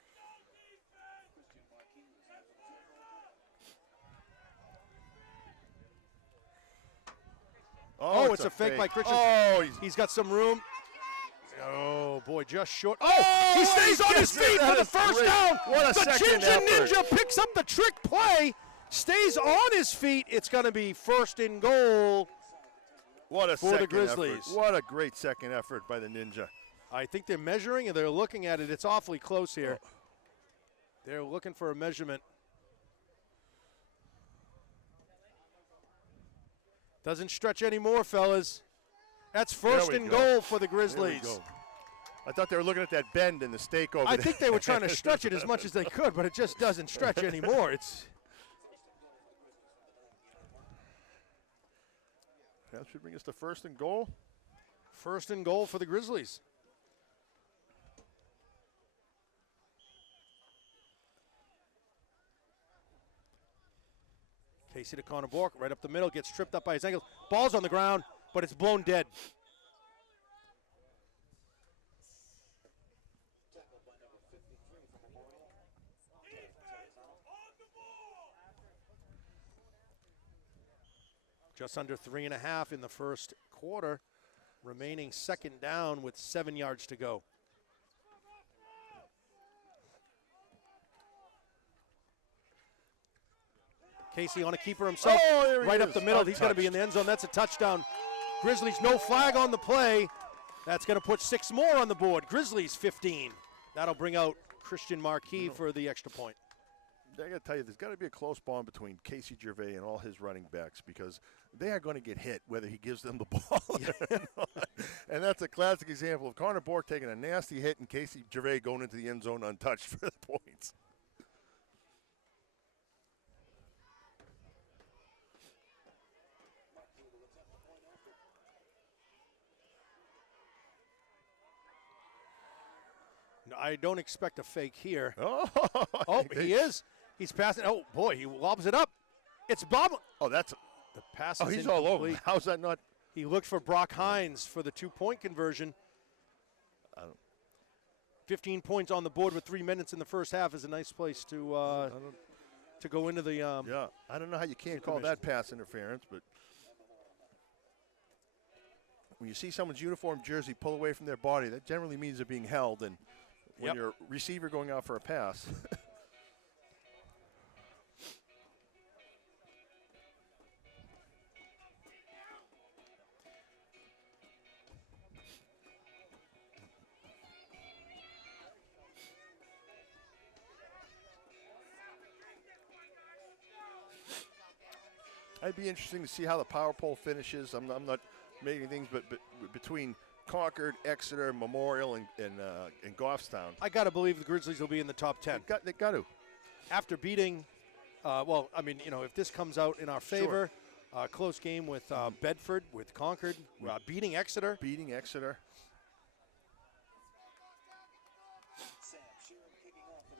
Oh, it's a fake by Christian. Oh, He's got some room. Oh, boy, just short. Oh, he stays on his feet for the first down. What a the second Ginger effort. Ninja picks up the trick play, stays on his feet. It's going to be 1st and goal. What a for the second Grizzlies. effort. What a great second effort by the Ninja. I think they're measuring and they're looking at it. It's awfully close here. They're looking for a measurement. Doesn't stretch anymore, fellas. That's 1st we and go. goal for the There we Grizzlies. go. I thought they were looking at that bend in the stake over I there. think they were trying to stretch it as much as they could, but it just doesn't stretch anymore. It's That should bring us to 1st and goal. 1st and goal for the Grizzlies. Casey to Connor Bourque, right up the middle, gets tripped up by his ankles. Ball's on the ground, but it's blown dead. Just under 3.5 in the first quarter. Remaining 2nd down with 7 yards to go. Casey on a keeper himself, there he right up is, the middle. He's going to be in untouched. the end zone. That's a touchdown. Grizzlies, no flag on the play. That's going to put 6 more on the board. Grizzlies 15. That'll bring out Christian Marquis for the extra point. I got to tell you, there's got to be a close bond between Casey Gervais and all his running backs because they are going to get hit whether he gives them the ball or not. And that's a classic example of Connor Bourque taking a nasty hit and Casey Gervais going into the end zone untouched for the points. No, I don't expect a fake here. Oh, Oh, he is. He's passing. Oh, boy, he lobs it up. It's Bob. Oh, that's. The pass is He's all over. incomplete. How's that not? He looked for Brock Hines for the 2-point conversion. 15 points on the board with 3 minutes in the first half is a nice place to go into the. Yeah, I don't know how you can't call that pass interference, but when you see someone's uniform jersey pull away from their body, that generally means they're being held. And when Yep. you're a receiver going out for a pass. It'd be interesting to see how the power pole finishes. I'm not making things, but between Concord, Exeter, Memorial, and Goffstown. I got to believe the Grizzlies will be in the top 10. They got to. After beating, if this comes out in our favor, close game with Bedford, with Concord, beating Exeter. Beating Exeter.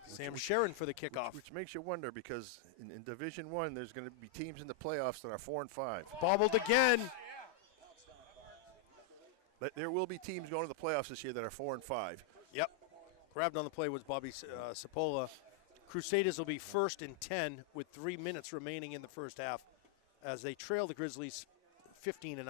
Sam Sharon for the kickoff. Which makes you wonder, because in Division I, there's going to be teams in the playoffs that are 4 and 5. Bobbled again. But there will be teams going to the playoffs this year that are 4 and 5. Yep. Grabbed on the play was Bobby Sapola. Crusaders will be first and 10 with 3 minutes remaining in the first half as they trail the Grizzlies 15-0.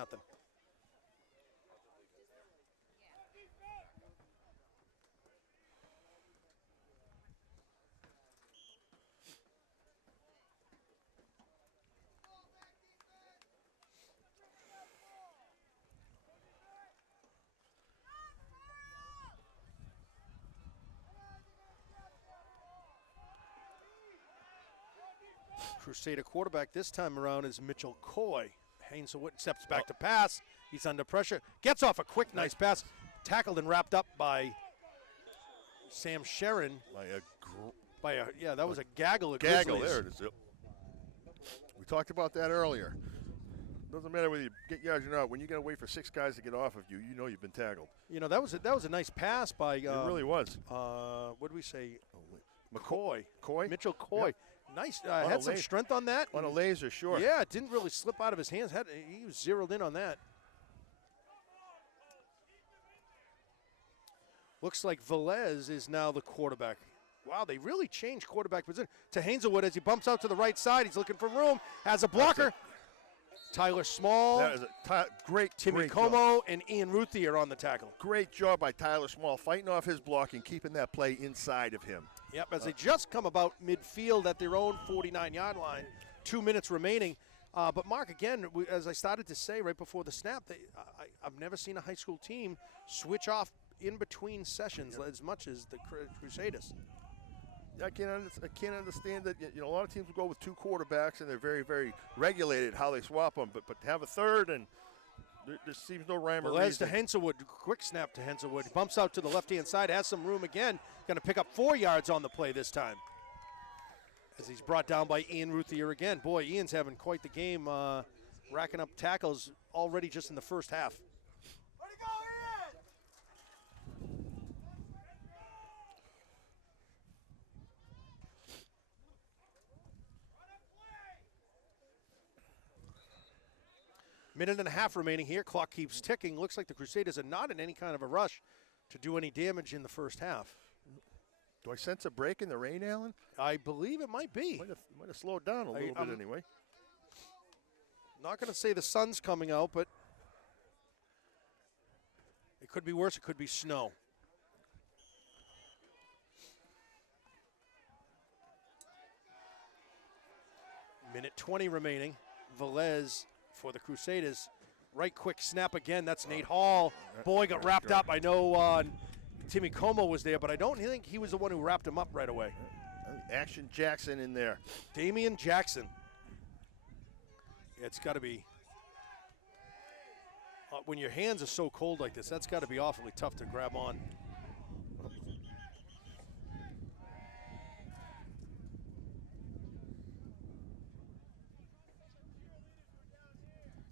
Crusader quarterback this time around is Mitchell Coy. Hazelwood steps back to pass. He's under pressure. Gets off a quick, nice pass. Tackled and wrapped up by Sam Sharon. That was a gaggle of Gaggle, Grizzlies. there it is. Yep. We talked about that earlier. Doesn't matter whether you get yards or not. When you got to wait for 6 guys to get off of you, you know you've been tackled. You know, that was a nice pass by. It really was. What did we say? McCoy. Coy? Mitchell Coy. Yep. Nice. Had some strength on that. On a laser, sure. Yeah, it didn't really slip out of his hands. He was zeroed in on that. Looks like Velez is now the quarterback. Wow, they really changed quarterback position to Hazelwood as he bumps out to the right side. He's looking for room. Has a blocker. Tyler Small. That is a great Timmy great Como job. and Ian Ruthier on the tackle. Great job by Tyler Small, fighting off his block and keeping that play inside of him. Yep, as they just come about midfield at their own 49-yard line. 2 minutes remaining. But, Mark, again, as I started to say right before the snap, I've never seen a high school team switch off in between sessions as much as the Crusaders. I can't understand that. A lot of teams will go with 2 quarterbacks, and they're very, very regulated how they swap them. But to have a third, and there seems no rhyme or Les to reason. Hazelwood, quick snap to Hazelwood. Bumps out to the left-hand side, has some room again. Going to pick up 4 yards on the play this time. As he's brought down by Ian Ruthier again. Boy, Ian's having quite the game, racking up tackles already just in the first half. Way to go, Ian! Minute and a half remaining here. Clock keeps ticking. Looks like the Crusaders are not in any kind of a rush to do any damage in the first half. Do I sense a break in the rain, Alan? I believe it might be. Might have slowed down a little bit anyway. Not going to say the sun's coming out, but it could be worse. It could be snow. Minute 20 remaining. Velez for the Crusaders. Right quick snap again. That's Nate Hall. Boy, got wrapped up. I know Timmy Como was there, but I don't think he was the one who wrapped him up right away. Action Jackson in there. Damian Jackson. It's got to be. When your hands are so cold like this, that's got to be awfully tough to grab on.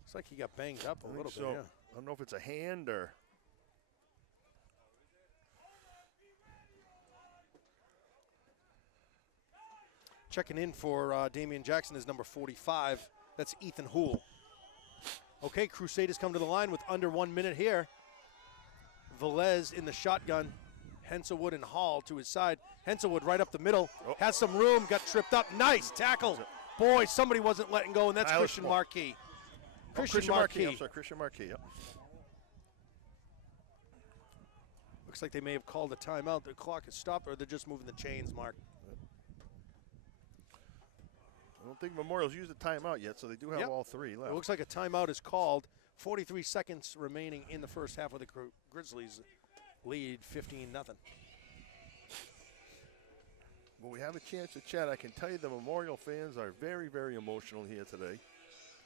Looks like he got banged up a little bit. So. Yeah. I don't know if it's a hand or. Checking in for Damian Jackson is number 45. That's Ethan Houle. Okay, Crusaders come to the line with under 1 minute here. Velez in the shotgun. Henselwood and Hall to his side. Henselwood right up the middle. Has some room, got tripped up. Nice tackle. Boy, somebody wasn't letting go, and that's Tyler Christian Small. Marquis. Christian Marquis. I'm sorry, Christian Marquis. Yep. Looks like they may have called a timeout. The clock is stopped, or they're just moving the chains, Mark. I don't think Memorial's used a timeout yet, so they do have all 3 left. It looks like a timeout is called. 43 seconds remaining in the first half of the Grizzlies lead 15-0. Well, we have a chance to chat. I can tell you the Memorial fans are very, very emotional here today.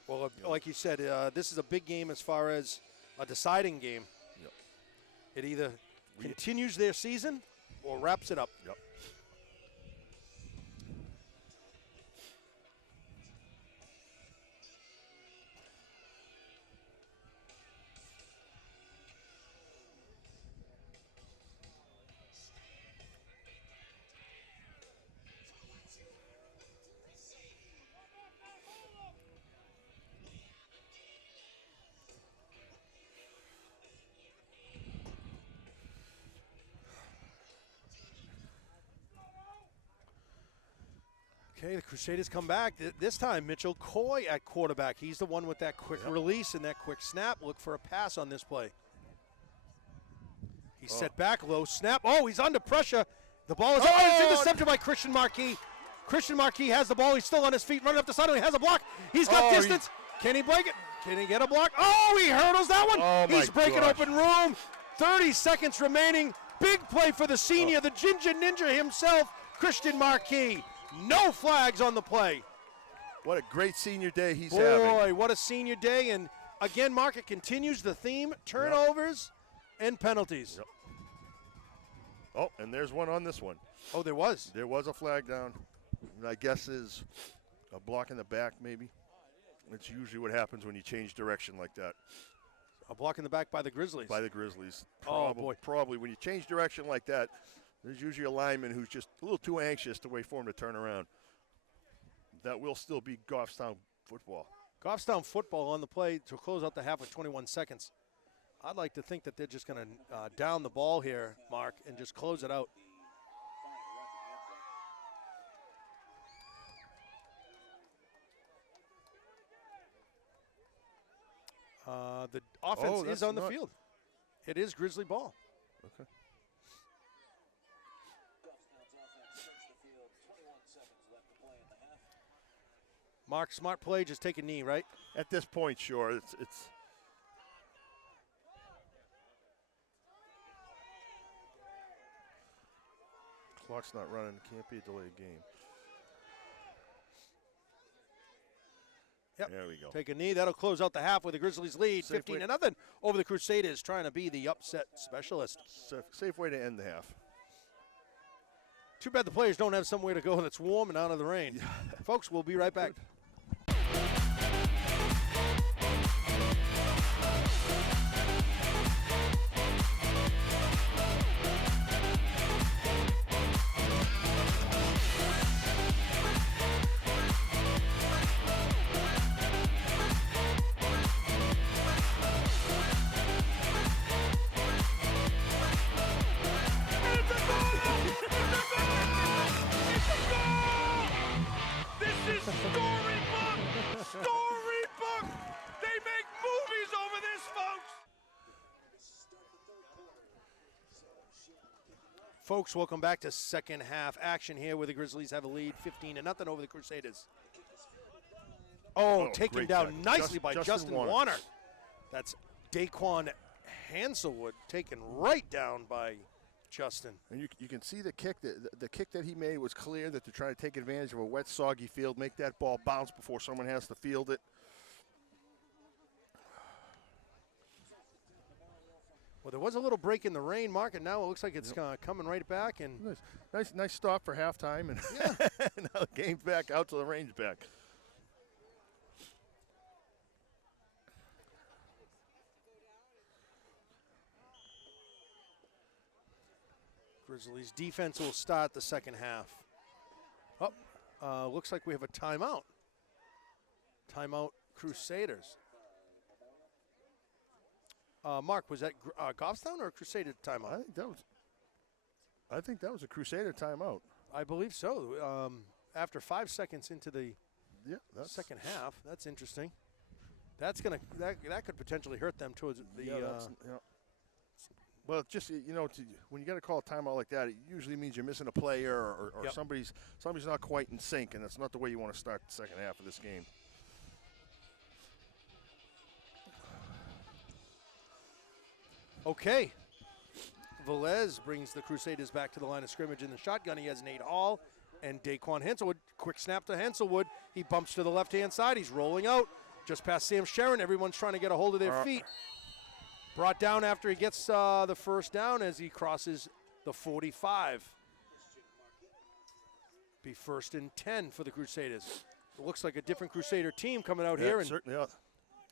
Well, like you said, this is a big game as far as a deciding game. Yep. It either continues their season or wraps it up. Yep. Okay, the Crusaders come back. This time, Mitchell Coy at quarterback. He's the one with that quick release and that quick snap. Look for a pass on this play. He's set back, low snap. Oh, he's under pressure. The ball is it's intercepted by Christian Marquis. Christian Marquis has the ball. He's still on his feet, running up the sideline. He has a block. He's got distance. Can he break it? Can he get a block? Oh, he hurdles that one. Oh, he's breaking gosh. open room. 30 seconds remaining. Big play for the senior, the Ginger Ninja himself, Christian Marquis. No flags on the play. What a great senior day he's having. Boy, what a senior day. And again, Mark, it continues the theme, turnovers and penalties. Yep. Oh, and there's one on this one. Oh, there was. There was a flag down. My guess is a block in the back, maybe. It's usually what happens when you change direction like that. A block in the back by the Grizzlies. By the Grizzlies. Oh, boy. Probably when you change direction like that, there's usually a lineman who's just a little too anxious to wait for him to turn around. That will still be Goffstown football. Goffstown football on the play to close out the half with 21 seconds. I'd like to think that they're just going to down the ball here, Mark, and just close it out. The offense is on the field. It is Grizzly ball. Okay. Mark, smart play, just take a knee, right? At this point, sure. It's clock's not running. Can't be a delayed game. Yep. There we go. Take a knee. That'll close out the half with the Grizzlies lead, Safe 15-0 over the Crusaders, trying to be the upset specialist. Safe way to end the half. Too bad the players don't have somewhere to go that's warm and out of the rain. Folks, we'll be right back. Storybook! They make movies over this, folks! Folks, welcome back to second half action here where the Grizzlies have a lead 15-0 over the Crusaders. Oh, taken great down tackle. nicely by Justin Justin Warner. Warner. That's Daquan Hanselwood taken right down by Justin. And you can see the kick. The kick that he made was clear that they're trying to take advantage of a wet, soggy field, make that ball bounce before someone has to field it. Well, there was a little break in the rain, Mark, and now it looks like it's coming right back. And Nice stop for halftime, and now the game's back out to the range back. Grizzlies defense will start the second half. Oh, looks like we have a timeout. Timeout, Crusaders. Mark, was that Goffstown or a Crusader timeout? I think that was a Crusader timeout. I believe so. After 5 seconds into the second half, that's interesting. That's gonna that could potentially hurt them towards the. Well, just when you got to call a timeout like that, it usually means you're missing a player or somebody's not quite in sync, and that's not the way you want to start the second half of this game. Okay. Velez brings the Crusaders back to the line of scrimmage in the shotgun. He has Nate Hall and Daquan Hanselwood. Quick snap to Hanselwood. He bumps to the left-hand side. He's rolling out just past Sam Sharon. Everyone's trying to get a hold of their feet. Brought down after he gets the first down as he crosses the 45. Be first and 10 for the Crusaders. It looks like a different Crusader team coming out here. And certainly.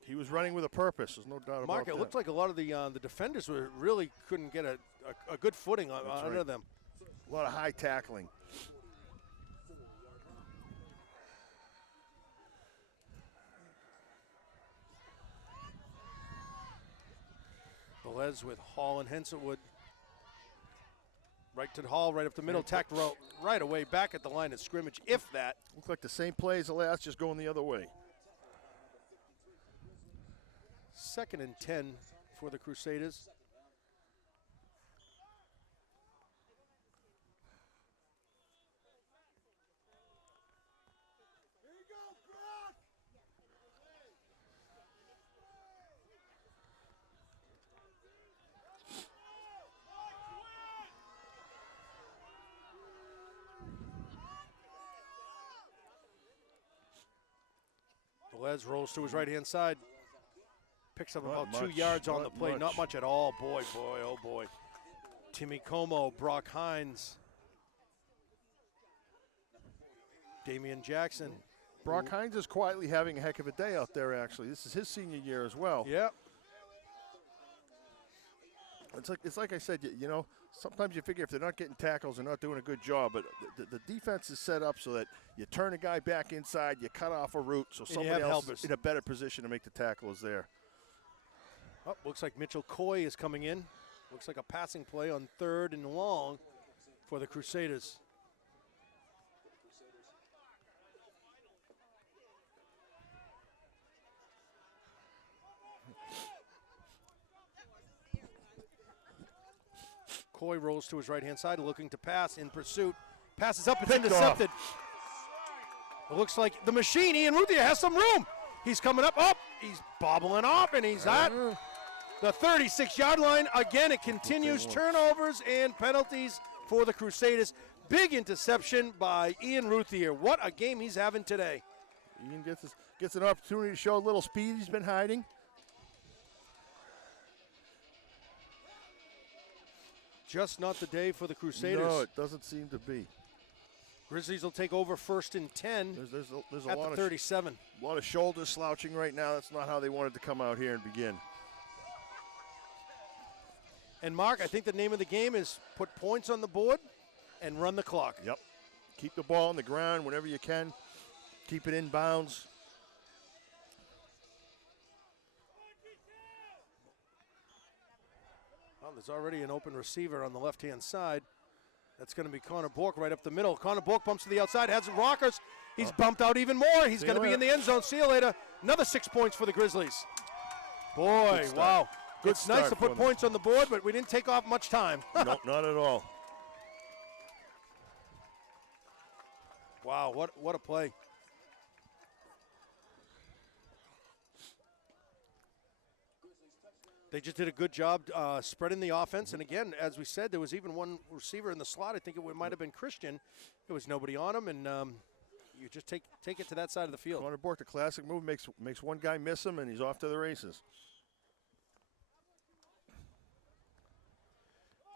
He was running with a purpose. There's no doubt Mark, about that. it looked like a lot of the defenders really couldn't get a good footing under right. them. A lot of high tackling. Velez with Hall and Henselwood. Right to Hall, right up the middle, tacked right away, back at the line of scrimmage, if that. Looks like the same play as the last, just going the other way. 2nd and 10 for the Crusaders. Velez rolls to his right-hand side. Picks up about 2 yards on the play. Not much at all. Boy, oh boy. Timmy Como, Brock Hines, Damian Jackson. Brock Hines is quietly having a heck of a day out there, actually. This is his senior year as well. Yeah. It's like I said, you know, sometimes you figure if they're not getting tackles, they're not doing a good job. But the defense is set up so that you turn a guy back inside, you cut off a route, so somebody else is in a better position to make the tackle is there. Oh, looks like Mitchell Coy is coming in. Looks like a passing play on 3rd and long for the Crusaders. Coy rolls to his right-hand side, looking to pass in pursuit. Passes up, it's intercepted. It looks like the machine, Ian Ruthier, has some room. He's coming up. Oh, he's bobbling off, and he's at the 36-yard line. Again, it continues. Turnovers and penalties for the Crusaders. Big interception by Ian Ruthier. What a game he's having today. Ian gets an opportunity to show a little speed he's been hiding. Just not the day for the Crusaders. No, it doesn't seem to be. Grizzlies will take over 1st and 10 There's a at lot the of 37. A lot of shoulders slouching right now. That's not how they wanted to come out here and begin. And Mark, I think the name of the game is put points on the board and run the clock. Yep. Keep the ball on the ground whenever you can. Keep it in bounds. Well, there's already an open receiver on the left-hand side. That's going to be Connor Bork right up the middle. Connor Bork bumps to the outside, has some rockers. He's bumped out even more. He's going to be in the end zone. See you later. Another 6 points for the Grizzlies. Boy, wow. It's nice to put points on the board, but we didn't take off much time. No, not at all. Wow, what a play. They just did a good job spreading the offense. And again, as we said, there was even one receiver in the slot. I think it might have been Christian. There was nobody on him, and you just take it to that side of the field. Connor Bork, the classic move, makes one guy miss him, and he's off to the races.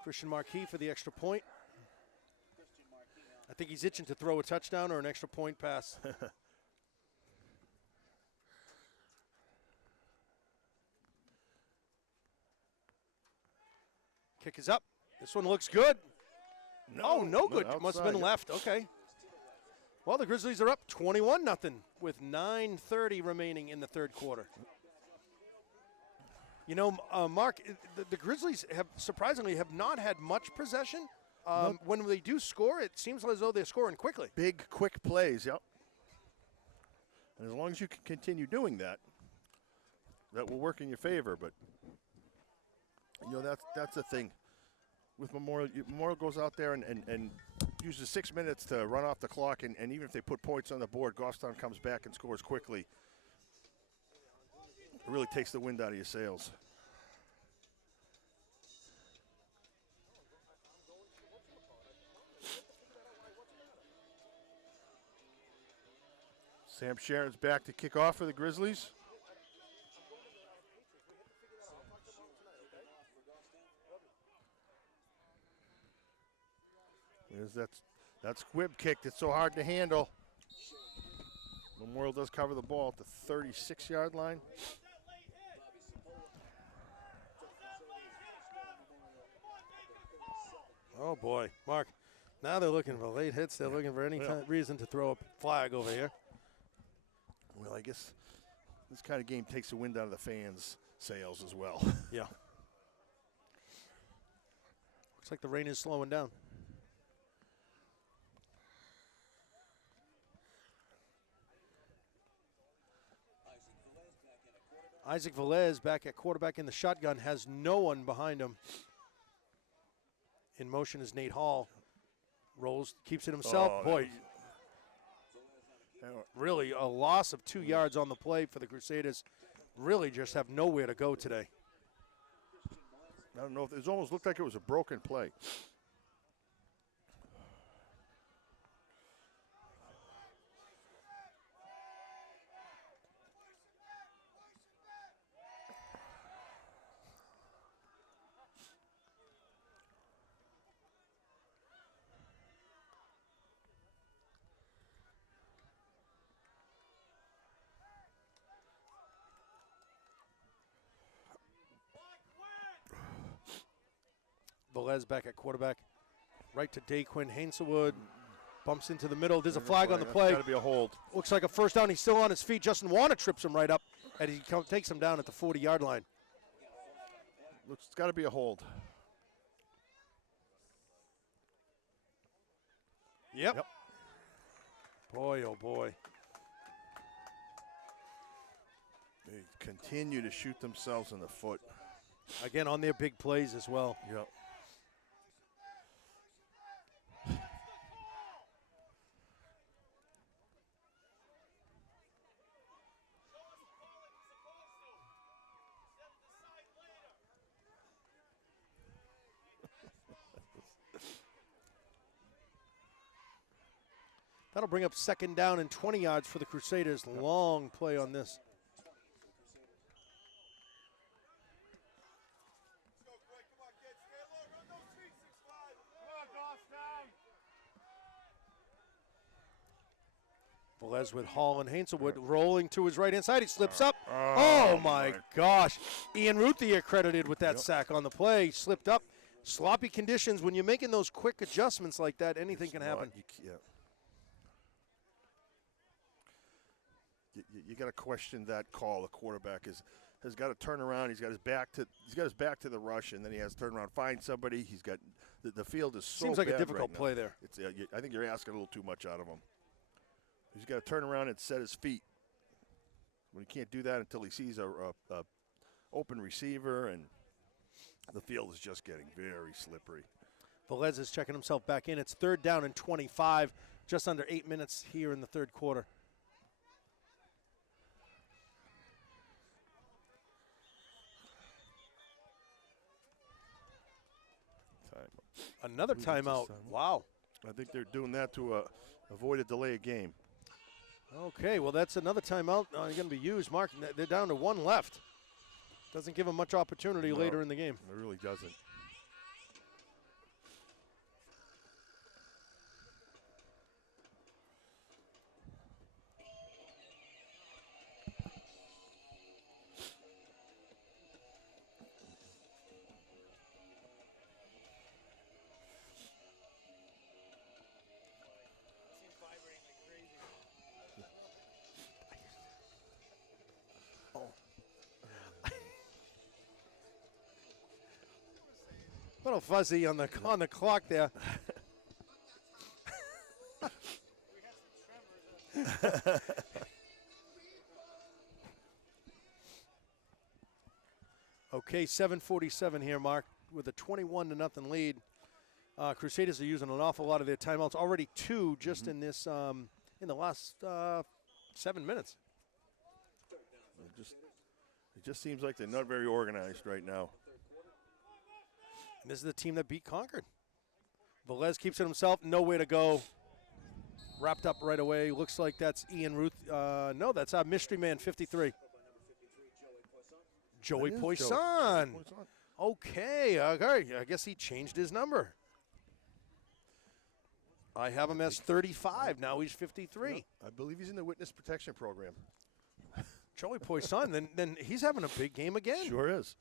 Christian Marquis for the extra point. I think he's itching to throw a touchdown or an extra point pass. Kick is up. This one looks good. No good. Must have been left. Okay. Well, the Grizzlies are up 21-0 with 9:30 remaining in the third quarter. You know, Mark, the Grizzlies surprisingly have not had much possession. When they do score, it seems as though they're scoring quickly. Big, quick plays, yep. And as long as you can continue doing that, that will work in your favor. But, you know, that's the thing. With Memorial goes out there and uses 6 minutes to run off the clock, and even if they put points on the board, Goffstown comes back and scores quickly. It really takes the wind out of your sails. Sam Sharon's back to kick off for the Grizzlies. As that squib kick that's so hard to handle. Memorial does cover the ball at the 36-yard line. Oh, boy. Mark, now they're looking for late hits. They're looking for any reason to throw a flag over here. Well, I guess this kind of game takes the wind out of the fans' sails as well. Yeah. Looks like the rain is slowing down. Isaac Velez back at quarterback in the shotgun, has no one behind him. In motion is Nate Hall. Rolls, keeps it himself. Oh, Boy, really a loss of 2 yards on the play for the Crusaders. Really just have nowhere to go today. I don't know if it almost looked like it was a broken play. Velez back at quarterback. Right to Daquin. Hainselwood bumps into the middle. There's a flag on the play. Got to be a hold. Looks like a first down. He's still on his feet. Justin Warner trips him right up, and he takes him down at the 40-yard line. Looks, it's got to be a hold. Yep. Boy, oh boy. They continue to shoot themselves in the foot. Again, on their big plays as well. Yep. That'll bring up second down and 20 yards for the Crusaders. Long play on this. Velez with Hall and Hainselwood rolling to his right-hand side. He slips up. Oh, my gosh. Ian Ruthier credited with that sack on the play. Slipped up. Sloppy conditions. When you're making those quick adjustments like that, anything can happen. You got to question that call. The quarterback has got to turn around. He's got his back to the rush, and then he has to turn around, find somebody. He's got the field is so Seems like a bad difficult right play now. there. It's I think you're asking a little too much out of him. He's got to turn around and set his feet. When he can't do that until he sees a open receiver, and the field is just getting very slippery. Velez is checking himself back in. It's third down and 25, just under 8 minutes here in the third quarter. Another timeout. Wow. I think they're doing that to avoid a delay of game. Okay, well, that's another timeout going to be used. Mark, they're down to one left. Doesn't give them much opportunity later in the game. It really doesn't. A little fuzzy on the clock there. Okay, 7:47 here, Mark, with a 21-0 lead. Crusaders are using an awful lot of their timeouts. Already two just in this in the last 7 minutes. It just seems like they're not very organized right now. And this is the team that beat Concord. Velez keeps it himself, nowhere to go. Wrapped up right away. Looks like that's Ian Ruth. No, that's our mystery man, 53. Joey Poisson. Okay, I guess he changed his number. I have him as 35. Now he's 53. I believe he's in the witness protection program. Joey Poisson, then he's having a big game again. Sure is.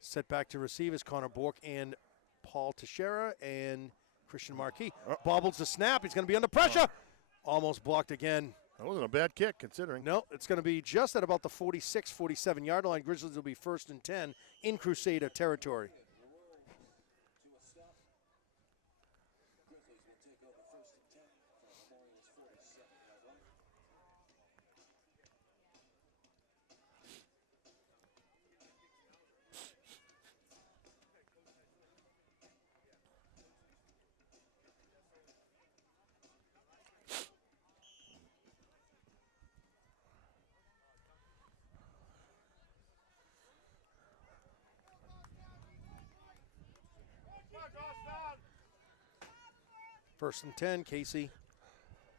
Set back to receive is Connor Bork and Paul Teixeira and Christian Marquis. Bobbles the snap. He's going to be under pressure. Almost blocked again. That wasn't a bad kick, considering. No, it's going to be just at about the 46, 47-yard line. Grizzlies will be 1st and 10 in Crusader territory. First and 10, Casey.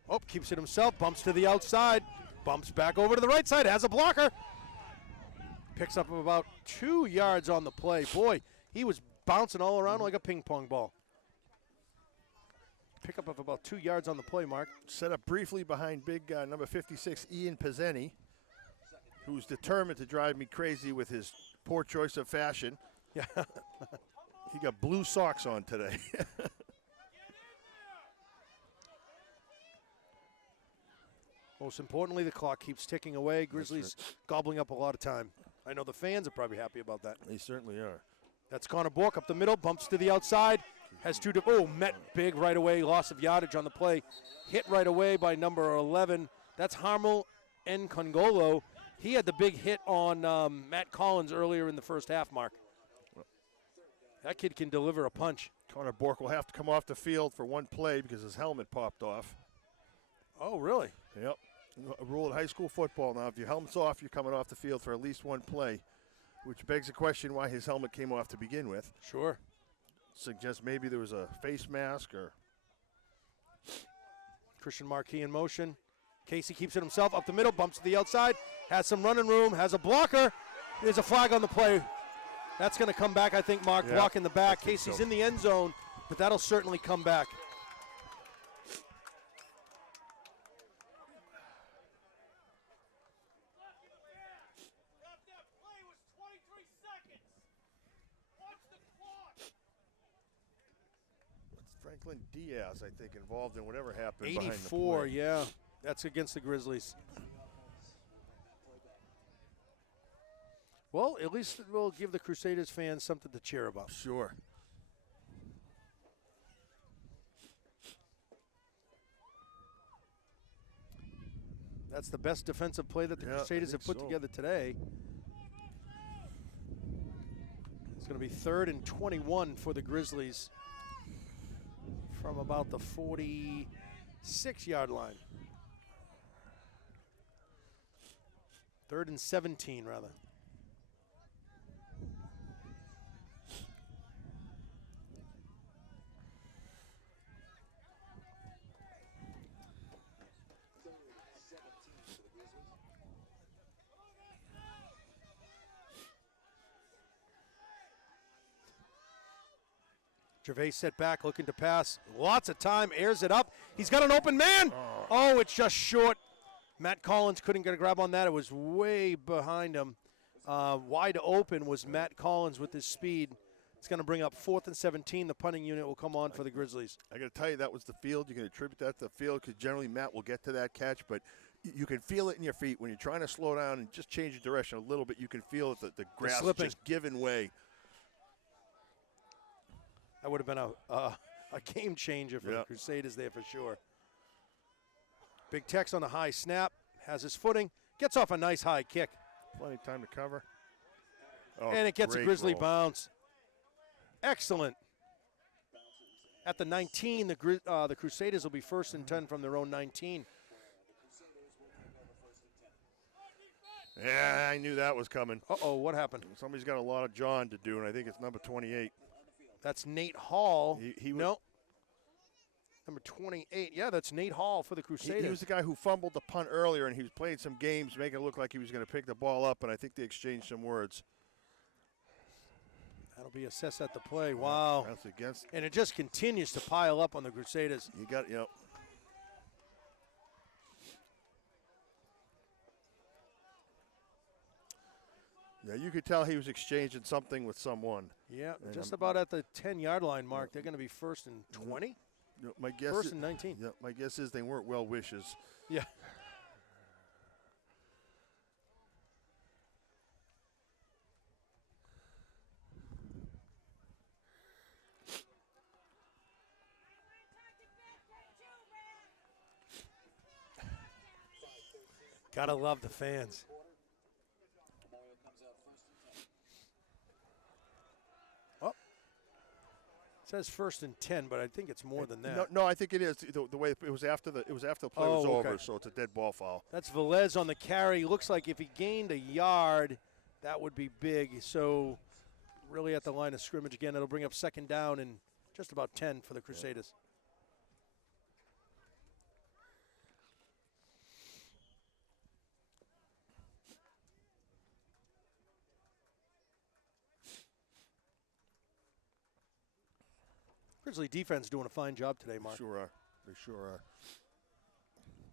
Oh, keeps it himself, bumps to the outside, bumps back over to the right side, has a blocker. Picks up about 2 yards on the play. Boy, he was bouncing all around like a ping pong ball. Pickup of about 2 yards on the play, Mark. Set up briefly behind big number 56, Ian Pizzeni, who's determined to drive me crazy with his poor choice of fashion. Yeah. He got blue socks on today. Most importantly, the clock keeps ticking away. Grizzlies gobbling up a lot of time. I know the fans are probably happy about that. They certainly are. That's Connor Bork up the middle, bumps to the outside, has two. Met big right away, loss of yardage on the play. Hit right away by number 11. That's Harmel Nkongolo. He had the big hit on Matt Collins earlier in the first half, Mark. That kid can deliver a punch. Connor Bork will have to come off the field for one play because his helmet popped off. Oh, really? Yep. A rule in high school football now, if your helmet's off, you're coming off the field for at least one play, which begs the question why his helmet came off to begin with. Sure. Suggests maybe there was a face mask or. Christian Marquis in motion. Casey keeps it himself up the middle, bumps to the outside, has some running room, has a blocker. There's a flag on the play. That's going to come back, I think, Mark. Yeah, Block in the back. so. Casey's in the end zone, but that'll certainly come back. Franklin Diaz, I think, involved in whatever happened behind the 84, play. yeah. That's against the Grizzlies. Well, at least it will give the Crusaders fans something to cheer about. Sure. That's the best defensive play that the Yeah, Crusaders I have think put so. together today. It's going to be 3rd and 21 for the Grizzlies from about the 46-yard line. 3rd and 17, rather. Gervais set back, looking to pass. Lots of time, airs it up. He's got an open man. Oh, it's just short. Matt Collins couldn't get a grab on that. It was way behind him. Wide open was Matt Collins with his speed. It's going to bring up 4th and 17. The punting unit will come on for the Grizzlies. I got to tell you, that was the field. You can attribute that to the field because generally Matt will get to that catch, but you can feel it in your feet when you're trying to slow down and just change your direction a little bit. You can feel that the grass is slipping. just giving way. That would have been a game changer for the Crusaders there for sure. Big Tex on the high snap, has his footing, gets off a nice high kick. Plenty of time to cover. Oh, And it gets a great Grizzly roll. bounce. Excellent. At the 19, the Crusaders will be 1st and 10 from their own 19. Yeah, I knew that was coming. Uh-oh, what happened? Somebody's got a lot of John to do, and I think it's number 28. That's Nate Hall. He no. Number 28. Yeah, that's Nate Hall for the Crusaders. He was the guy who fumbled the punt earlier, and he was playing some games, making it look like he was going to pick the ball up, and I think they exchanged some words. That'll be assessed at the play. Wow. That's against. And it just continues to pile up on the Crusaders. You got, you know. Yeah, you could tell he was exchanging something with someone. Yeah, And just I'm- about at the 10-yard line mark. They're going to be first and 20? You know, my guess. First and 19. Yeah, my guess is they weren't well wishes. Yeah. Gotta love the fans. Oh, it says first and 10, but I think it's more than that. No, I think it is the way it was after the play was Oh, okay. over, so it's a dead ball foul. That's Velez on the carry. Looks like if he gained a yard, that would be big. So really at the line of scrimmage again, it'll bring up second down and just about 10 for the Crusaders. Grizzly defense doing a fine job today, Mark. They sure are.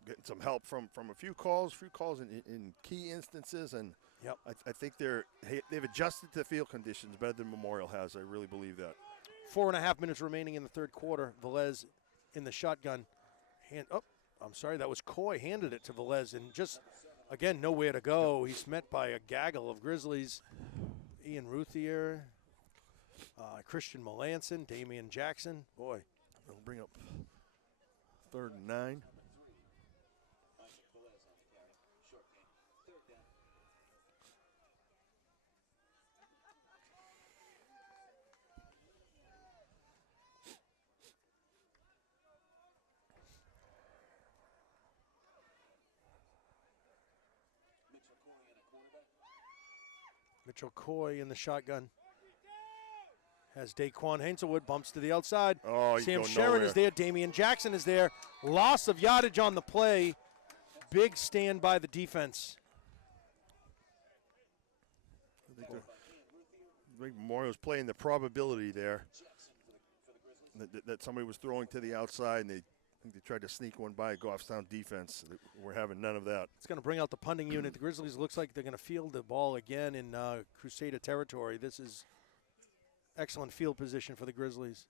Getting some help from a few calls in key instances, and Yep. I think they've adjusted to field conditions better than Memorial has. I really believe that. 4.5 minutes remaining in the third quarter. Velez in the shotgun. I'm sorry, that was Coy handed it to Velez, and just, again, nowhere to go. He's met by a gaggle of Grizzlies. Ian Ruthier, Christian Melanson, Damian Jackson. Boy. They'll bring up 3rd and 9. Mitchell Coy in the shotgun. Has Daquan Hazelwood, bumps to the outside. Oh, he's Sam going Sharon nowhere. is there. Damian Jackson is there. Loss of yardage on the play. Big stand by the defense. I think Memorial's playing the probability there that somebody was throwing to the outside, and I think they tried to sneak one by Goffstown defense. We're having none of that. It's going to bring out the punting unit. The Grizzlies looks like they're going to field the ball again in Crusader territory. This is excellent field position for the Grizzlies.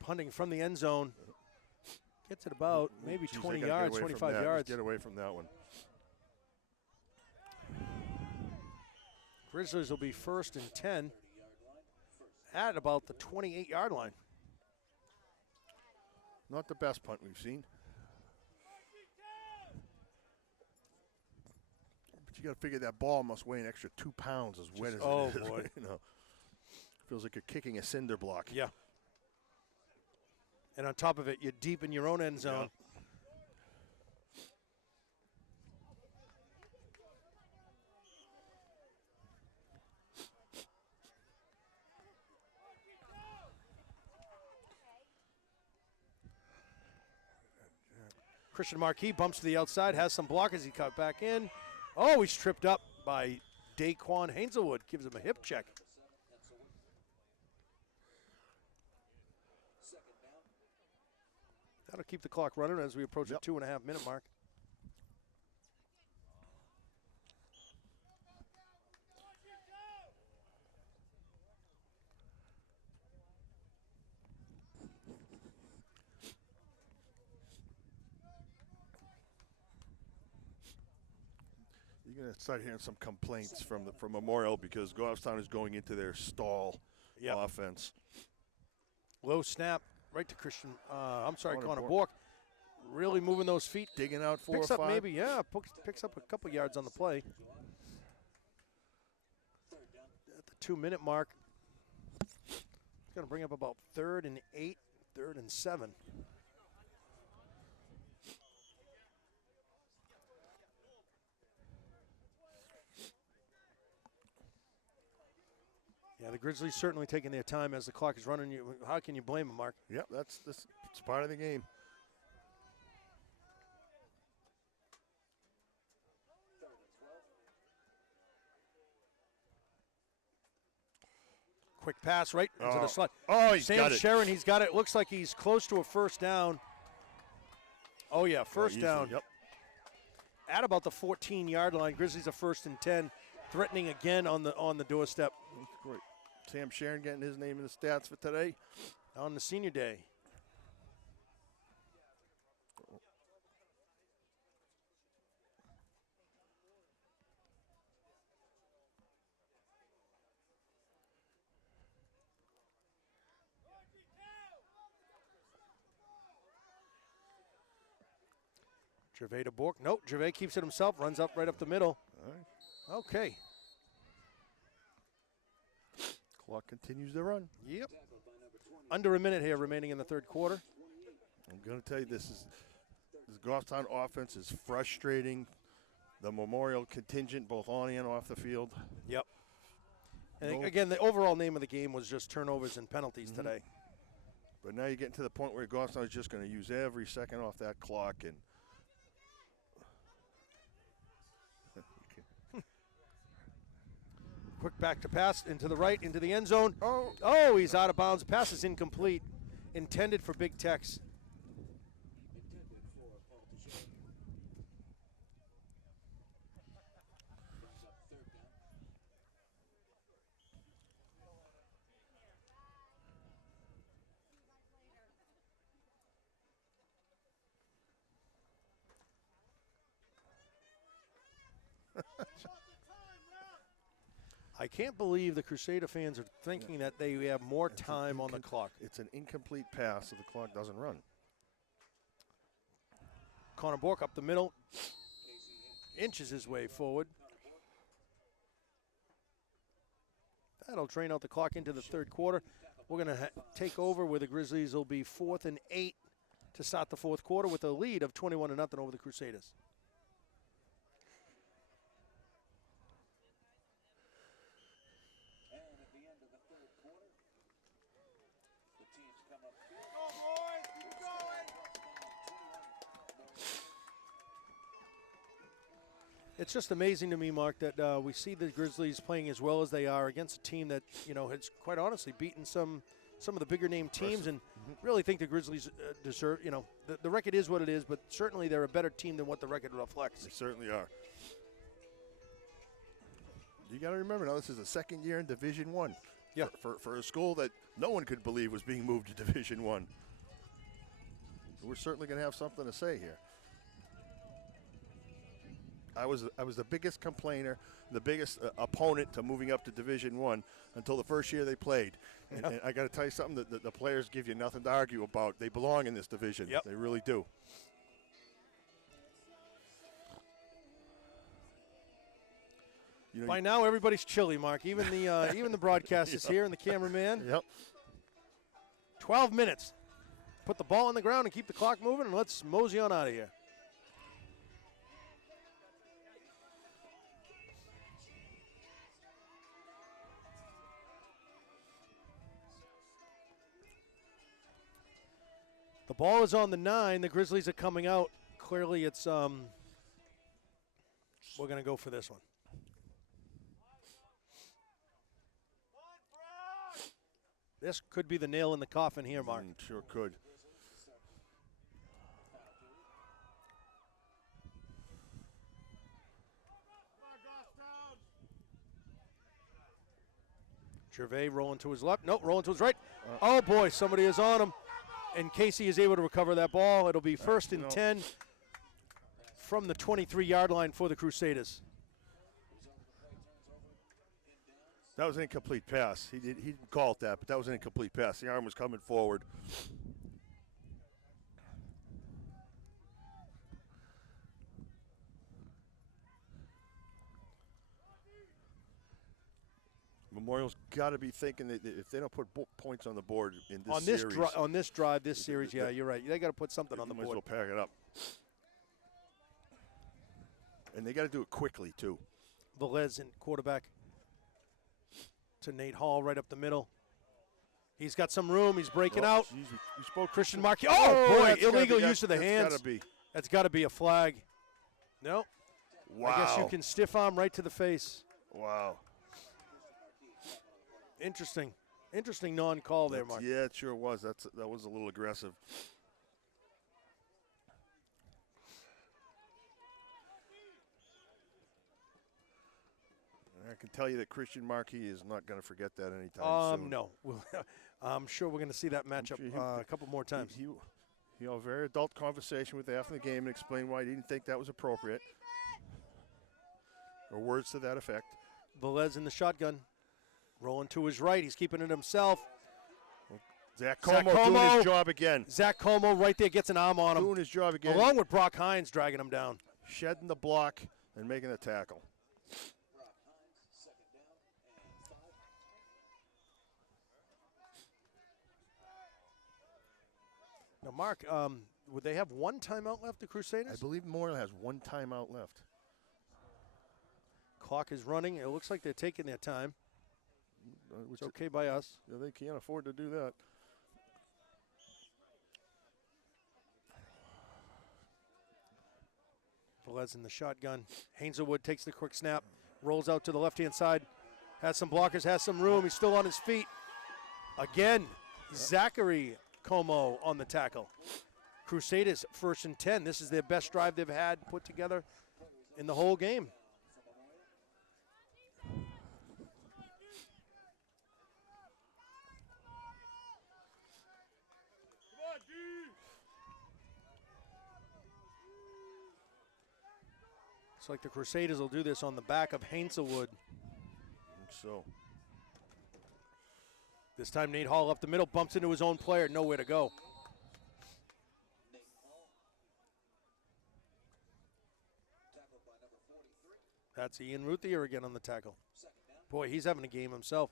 Punting from the end zone. Gets it about maybe Geez, 20 they gotta get yards, away from 25 that. yards. Get away from that one. Grizzlies will be first and 10 at about the 28-yard line. Not the best punt we've seen. But you got to figure that ball must weigh an extra 2 pounds as wet as oh, it is. boy. You know, feels like you're kicking a cinder block. Yeah. And on top of it, you're deep in your own end zone. Christian Marquis bumps to the outside, has some blockers. He cut back in. Oh, he's tripped up by Daquan Hazelwood. Gives him a hip check. That'll keep the clock running as we approach the 2.5 minute mark. You're going to start hearing some complaints from Memorial because Goffstown is going into their stall offense. Low snap right to Christian. Connor Connor Bork. Really moving those feet. Digging out 4 Picks or up 5. maybe, picks up a couple yards on the play. At the 2 minute mark, it's going to bring up about 3rd and 8, 3rd and 7. Yeah, the Grizzlies certainly taking their time as the clock is running. How can you blame them, Mark? Yep, that's part of the game. Quick pass right into the slot. Oh, he's Sam got it. Sharon, he's got it. Looks like he's close to a first down. Oh, yeah, first Easy, down. Yep. At about the 14-yard line. Grizzlies are 1st and 10, threatening again on the doorstep That's great. Sam Sharon getting his name in the stats for today. on the senior day. Gervais to Bork. Nope, Gervais keeps it himself, runs up right up the middle. All right. Okay. Clock continues to run. Yep. Under a minute here remaining in the third quarter. I'm going to tell you, this Goffstown offense is frustrating. The Memorial contingent, both on and off the field. Yep. And No. again, the overall name of the game was just turnovers and penalties today. But now you're getting to the point where Goffstown is just going to use every second off that clock. And Quick back to pass into the right, into the end zone. Oh. He's out of bounds. Pass is incomplete. Intended for Big Tex. I can't believe the Crusader fans are thinking that they have more time on the clock. It's an incomplete pass, so the clock doesn't run. Connor Bork up the middle, inches his way forward. That'll drain out the clock into the third quarter. We're going to take over where the Grizzlies will be 4th and 8 to start the fourth quarter with a lead of 21-0 over the Crusaders. It's just amazing to me, Mark, that we see the Grizzlies playing as well as they are against a team that, has quite honestly beaten some of the bigger name teams, and really think the Grizzlies deserve, the record is what it is, but certainly they're a better team than what the record reflects. They certainly are. You got to remember now, this is the second year in Division I. Yeah. For a school that no one could believe was being moved to Division I. We're certainly going to have something to say here. I was the biggest complainer, the biggest opponent to moving up to Division I until the first year they played. And I got to tell you something, that the players give you nothing to argue about. They belong in this division. Yep. They really do. By now, everybody's chilly, Mark. Even the broadcasters here and the cameraman. Yep. 12 minutes. Put the ball on the ground and keep the clock moving, and let's mosey on out of here. The ball is on the 9. The Grizzlies are coming out. Clearly, it's we're going to go for this one. This could be the nail in the coffin here, Mark. Sure could. Gervais rolling to his left. Nope, rolling to his right. Oh, boy, somebody is on him. And Casey is able to recover that ball. It'll be 1st and 10 from the 23-yard line for the Crusaders. That was an incomplete pass. He didn't call it that, but that was an incomplete pass. The arm was coming forward. Memorial's got to be thinking that if they don't put points on the board in this series. On this drive, this series, yeah, you're right. They got to put something on the might as board. well pack it up. And they got to do it quickly, too. Velez in quarterback to Nate Hall right up the middle. He's got some room. He's breaking out. Geez, we spoke Christian Markey. Oh, boy, that's illegal gotta be- use of the hands. That's got to be. That's got to be a flag. No. Wow. I guess you can stiff arm right to the face. Wow. Interesting. Interesting non-call there, Mark. Yeah, it sure was. That was a little aggressive. I can tell you that Christian Marquis is not going to forget that anytime soon. No. I'm sure we're going to see that matchup a couple more times. A very adult conversation with after the game and explained why he didn't think that was appropriate. Or words to that effect. Velez in the shotgun. Rolling to his right. He's keeping it himself. Zach Como doing his job again. Zach Como right there gets an arm on him. Doing his job again. Along with Brock Hines dragging him down. Shedding the block and making the tackle. Now, Mark, would they have one timeout left, the Crusaders? I believe Memorial has one timeout left. Clock is running. It looks like they're taking their time. It's okay by us. Yeah, they can't afford to do that. Velez in the shotgun. Hazelwood takes the quick snap, rolls out to the left-hand side, has some blockers, has some room. He's still on his feet. Again, Zachary Como on the tackle. Crusaders 1st and 10. This is their best drive they've had put together in the whole game. Looks like the Crusaders will do this on the back of Hazelwood. I think so. This time Nate Hall up the middle, bumps into his own player, nowhere to go. That's Ian Ruthier again on the tackle. Boy, he's having a game himself.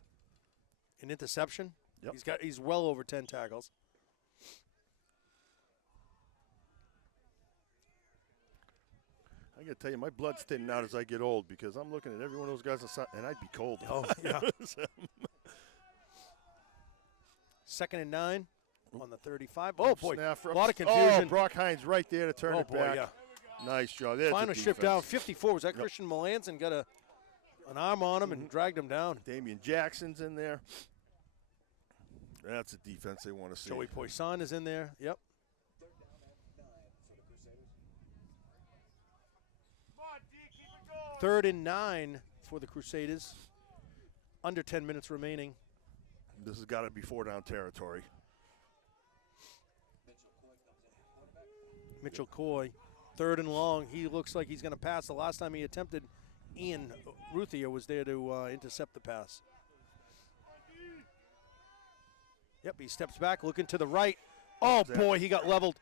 An interception. Yep. He's well over 10 tackles. I got to tell you, my blood's thinning out as I get old because I'm looking at every one of those guys and I'd be cold. Oh, yeah. 2nd and 9 on the 35. Oh, boy, a lot of confusion. Oh, Brock Hines right there to turn it back. Yeah. Nice job. There's Final the shift defense. down, 54. Was that Christian Melanson got an arm on him and dragged him down? Damian Jackson's in there. That's the defense they want to see. Joey Poisson is in there. Yep. Third and 9 for the Crusaders. Under 10 minutes remaining. This has got to be 4-down territory. Mitchell Coy, 3rd and long. He looks like he's going to pass. The last time he attempted, Ian Ruthier was there to intercept the pass. Yep, he steps back, looking to the right. Oh, boy, he got leveled.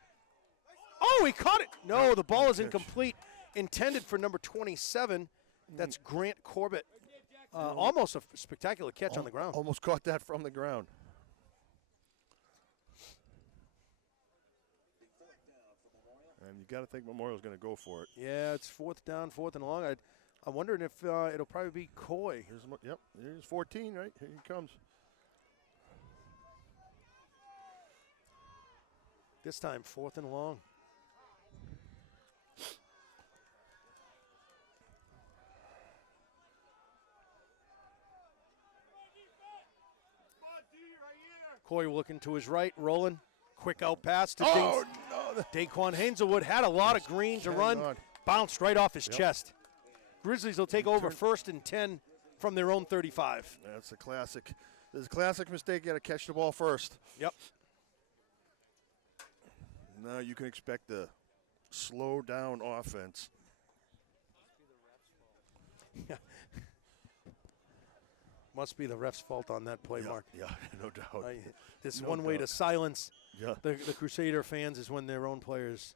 Oh, he caught it. No, the ball is incomplete. Intended for number 27. That's Grant Corbett. Almost a spectacular catch on the ground. Almost caught that from the ground. And you got to think Memorial's going to go for it. Yeah, it's 4th down, 4th and long. I'm wondering if it'll probably be Coy. Here's 14, right? Here he comes. This time, 4th and long. Coy looking to his right, rolling. Quick out pass to Daquan Hazelwood. Had a lot of green to run. Bounced right off his chest. Grizzlies will take over 1st and 10 from their own 35. That's a classic. This is a classic mistake. You got to catch the ball first. Yep. Now you can expect the slow down offense. Must be the ref's fault on that play, Mark. Yeah, no doubt. This one way to silence Yeah. the Crusader fans is when their own players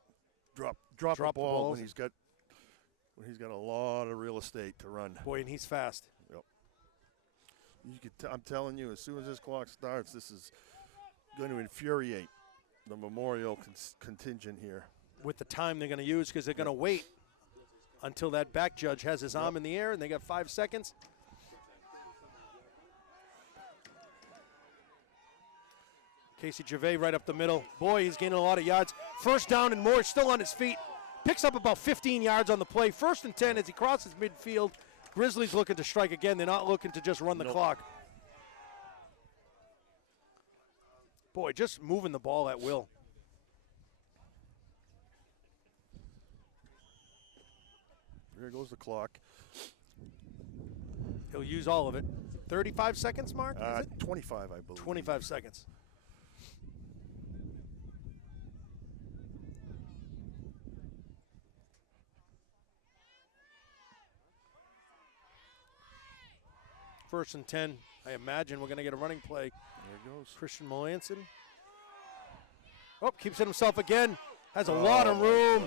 drop the the ball balls. when he's got a lot of real estate to run. Boy, and he's fast. Yep. I'm telling you, as soon as this clock starts, this is going to infuriate the Memorial contingent here. With the time they're going to use, because they're going to wait until that back judge has his arm in the air, and they got 5 seconds. Casey Gervais right up the middle. Boy, he's gaining a lot of yards. 1st down and more, still on his feet. Picks up about 15 yards on the play. 1st and 10 as he crosses midfield. Grizzlies looking to strike again. They're not looking to just run the clock. Boy, just moving the ball at will. There goes the clock. He'll use all of it. 35 seconds, Mark? Is it? 25, I believe. 25 seconds. First and 10. I imagine we're going to get a running play. There it goes. Christian Melanson. Oh, keeps it himself again. Has a lot of room.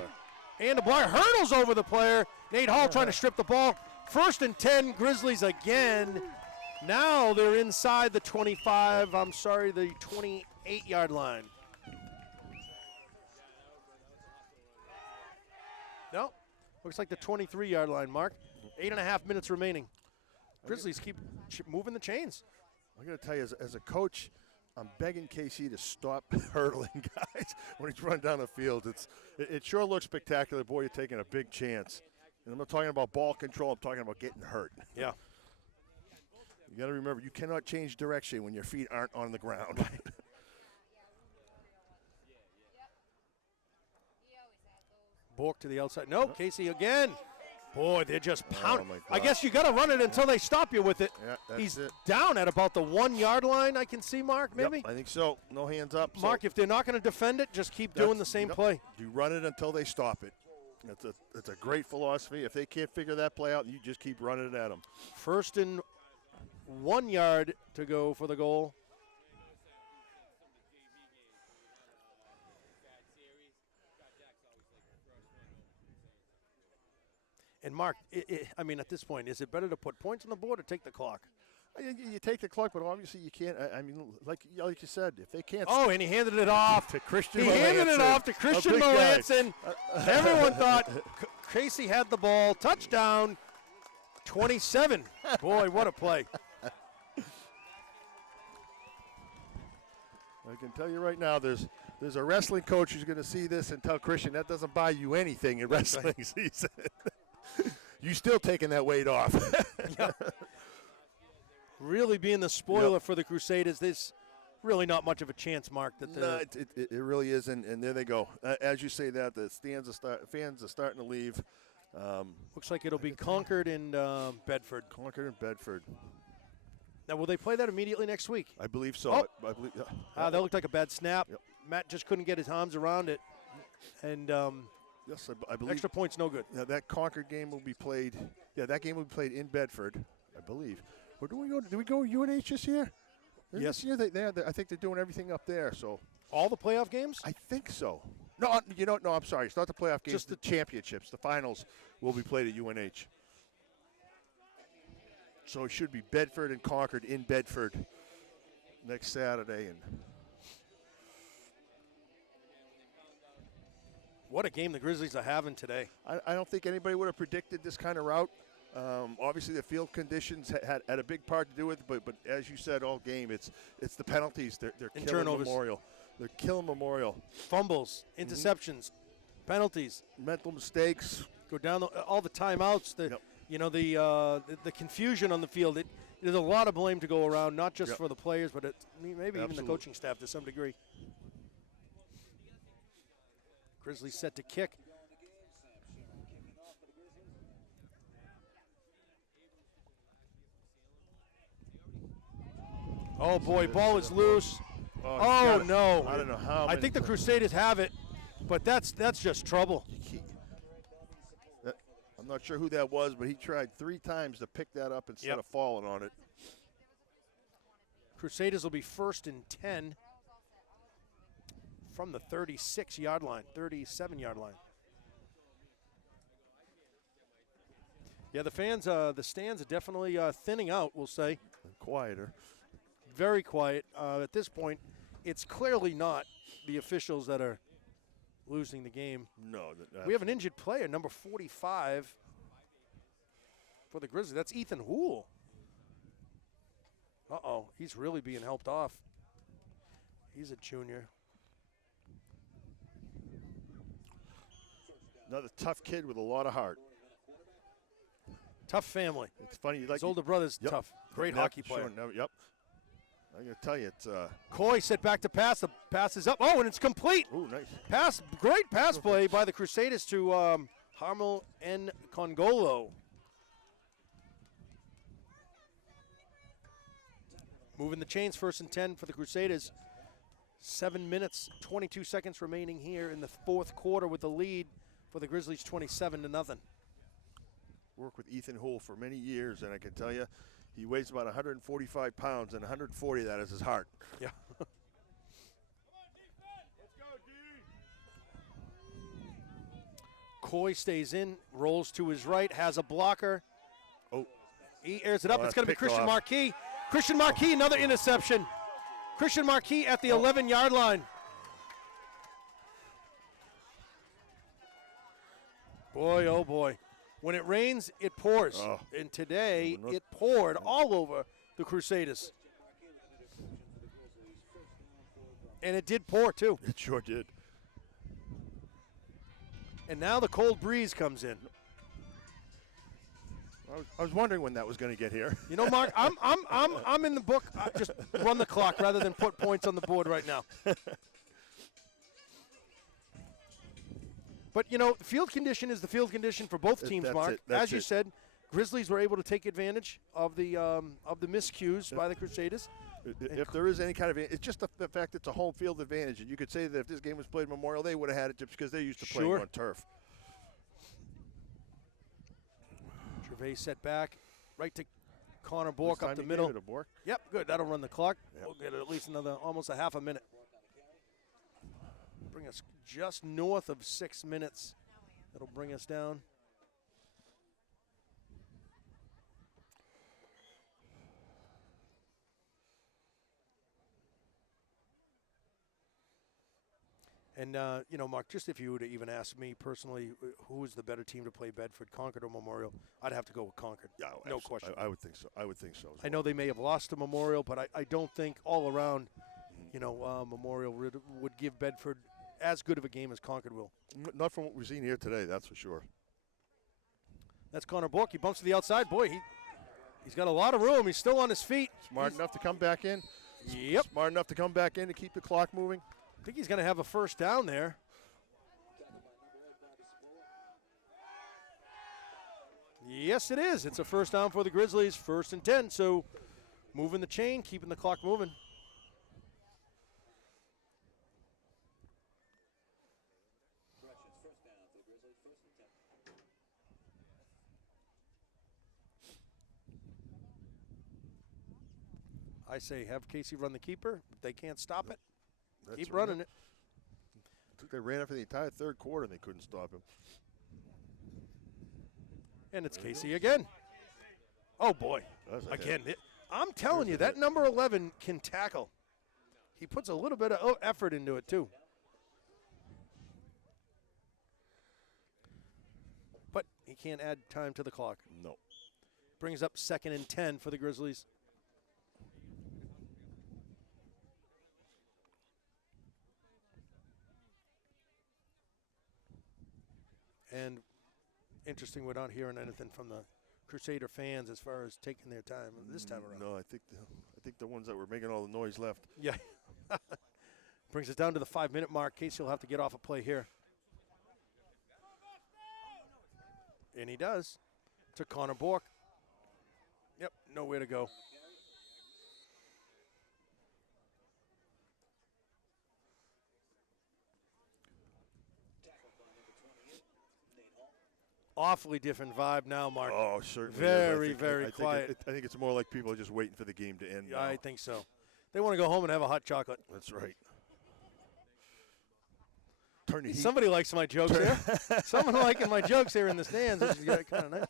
And the ball hurdles over the player. Nate Hall trying to strip the ball. First and 10, Grizzlies again. Now they're inside the 25, the 28-yard line. No, looks like the 23-yard line, Mark. 8.5 minutes remaining. Grizzlies keep moving the chains. I got to tell you, as a coach, I'm begging KC to stop hurdling guys when he's running down the field. It sure looks spectacular. Boy, you're taking a big chance. And I'm not talking about ball control. I'm talking about getting hurt. Yeah. You got to remember, you cannot change direction when your feet aren't on the ground. Bork to the outside. No, Casey again. Boy, they're just pounding. my God. I guess you got to run it until they stop you with it. Yeah, that's He's it. down at about the 1-yard line, I can see, Mark, maybe? Yep, I think so. No hands up. Mark, if they're not going to defend it, just keep doing the same play. You run it until they stop it. That's a great philosophy. If they can't figure that play out, you just keep running it at them. First and 1 yard to go for the goal. And Mark, at this point, is it better to put points on the board or take the clock? You take the clock, but obviously you can't. I mean, like you said, if they can't. Oh, and he handed it off to Christian. He handed it off to Christian Melanson. Everyone thought Casey had the ball. Touchdown, 27. Boy, what a play. I can tell you right now, there's a wrestling coach who's going to see this and tell Christian that doesn't buy you anything in wrestling season. You still taking that weight off. Yeah. Really being the spoiler for the Crusaders, there's really not much of a chance, Mark. It really isn't, and there they go. As you say that, the fans are starting to leave. Looks like it'll be Concord and Bedford. Concord and Bedford. Now, will they play that immediately next week? I believe so. Oh. I believe. That looked like a bad snap. Yep. Matt just couldn't get his arms around it. And yes, I believe. extra points no good. That Concord game will be played. Yeah, that game will be played in Bedford, I believe. Or do we go UNH this year? Yes. This year I think they're doing everything up there. So All the playoff games? I think so. No, no. I'm sorry. It's not the playoff games. Just the championships. The finals will be played at UNH. So it should be Bedford and Concord in Bedford next Saturday. And What a game the Grizzlies are having today. I don't think anybody would have predicted this kind of route. Obviously, the field conditions had a big part to do with it, but as you said all game, it's the penalties. They're killing turnovers. Memorial. They're killing Memorial. Fumbles, interceptions, penalties. Mental mistakes. Go down all the timeouts. The confusion on the field. There's a lot of blame to go around, not just for the players, but maybe even the coaching staff to some degree. Grizzlies set to kick. Oh, boy, ball is loose. Oh, no. I don't know how. I think the Crusaders have it, but that's just trouble. I'm not sure who that was, but he tried 3 times to pick that up instead of falling on it. Crusaders will be first and 10 from the 36-yard line, 37-yard line. Yeah, the fans, the stands are definitely thinning out, we'll say. Quieter. Very quiet. At this point, it's clearly not the officials that are losing the game. No. We have an injured player, number 45 for the Grizzlies. That's Ethan Houle. Uh-oh, he's really being helped off. He's a junior. Another tough kid with a lot of heart. Tough family. It's funny. His older brother's tough. Great hockey player. Sure, yep. I'm going to tell you, it's Coy set back to pass. The pass is up. Oh, and it's complete. ooh, nice. Pass, great pass play by the Crusaders to Harmel N. Congolo. Moving the chains, 1st and 10 for the Crusaders. 7 minutes, 22 seconds remaining here in the 4th quarter with the lead for the Grizzlies, 27-0. Worked with Ethan Hull for many years, and I can tell you, he weighs about 145 pounds, and 140 of that is his heart. Yeah. Coy stays in, rolls to his right, has a blocker. Oh, He airs it up. Oh, It's that's going to be picked Christian off. Marquis. Christian Marquis, another interception. Christian Marquis at the 11-yard line. Boy, oh boy. When it rains, it pours. Oh. And today, No, no. it poured all over the Crusaders. And it did pour, too. it sure did. And now the cold breeze comes in. I was wondering when that was going to get here. You know, Mark, I'm in the book. Just run the clock rather than put points on the board right now. But, you know, the field condition is the field condition for both teams, That's Mark. it. That's As you it. said, Grizzlies were able to take advantage of the miscues by the Crusaders. If there is any kind of, it's just the fact it's a home field advantage, and you could say that if this game was played Memorial, they would have had it just because they're used to playing Sure. on turf. Gervais set back, right to Connor This Bork up time the he middle. gave it to Bork. Yep, good. That'll run the clock. Yep. We'll get at least almost a half a minute. Bring us just north of 6 minutes. That'll bring us down. And, you know, Mark, just if you were to even ask me personally, who is the better team to play Bedford, Concord or Memorial, I'd have to go with Concord. Yeah, no absolutely. question. I would think so. I would think so. As I know well. they may have lost to Memorial, but I don't think all around, you know, Memorial would give Bedford as good of a game as Concord will. Not from what we've seen here today, that's for sure. That's Connor Bork. He bumps to the outside. Boy, he's got a lot of room. He's still on his feet. Smart enough to come back in. Yep. Smart enough to come back in to keep the clock moving. I think he's going to have a first down there. Yes, it is. It's a first down for the Grizzlies, 1st and 10. So moving the chain, keeping the clock moving. I say have Casey run the keeper. If they can't stop it, That's keep right. running it. I think they ran it for the entire 3rd quarter and they couldn't stop him. And it's Casey again. Oh, boy. That's a Again, hit. I'm telling you, that number 11 can tackle. He puts a little bit of effort into it, too. But he can't add time to the clock. No. Brings up 2nd and 10 for the Grizzlies. And interesting, we're not hearing anything from the Crusader fans as far as taking their time this time around. No, I think the ones that were making all the noise left. Yeah. Brings us down to the 5-minute mark. Casey will have to get off a play here. And he does. To Connor Bork. Yep, nowhere to go. Awfully different vibe now, Mark. Oh, certainly. Very, is. very I think quiet. I think it's more like people are just waiting for the game to end now. I think so. They want to go home and have a hot chocolate. That's right. Turn the heat. Somebody likes my jokes here. Someone liking my jokes here in the stands, which is kind of nice.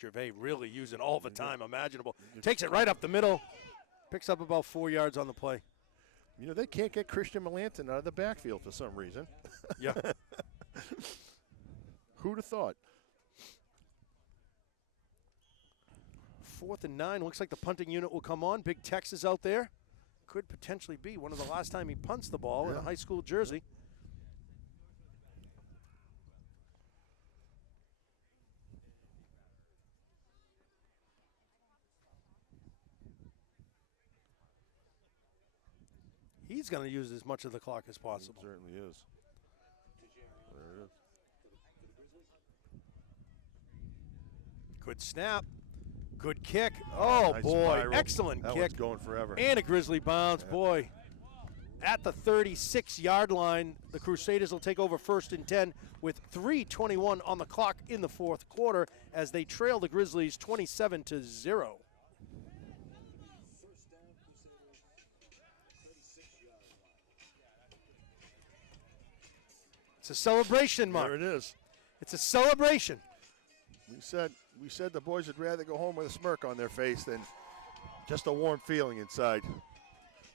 Gervais really using all the time imaginable. Takes it right up the middle. Picks up about 4 yards on the play. You know, they can't get Christian Melanson out of the backfield for some reason. Yeah. Who'd have thought? 4th and 9. Looks like the punting unit will come on. Big Tex is out there. Could potentially be one of the last time he punts the ball in a high school jersey. he's going to use as much of the clock as possible. It certainly is. There it is. Good snap. Good kick. Oh, Nice boy. spiral. Excellent That kick. one's going forever. And a Grizzly bounce. Boy. At the 36-yard line, the Crusaders will take over 1st and 10 with 3:21 on the clock in the fourth quarter as they trail the Grizzlies 27-0. It's a celebration, Mark. There it is. It's a celebration. We said the boys would rather go home with a smirk on their face than just a warm feeling inside.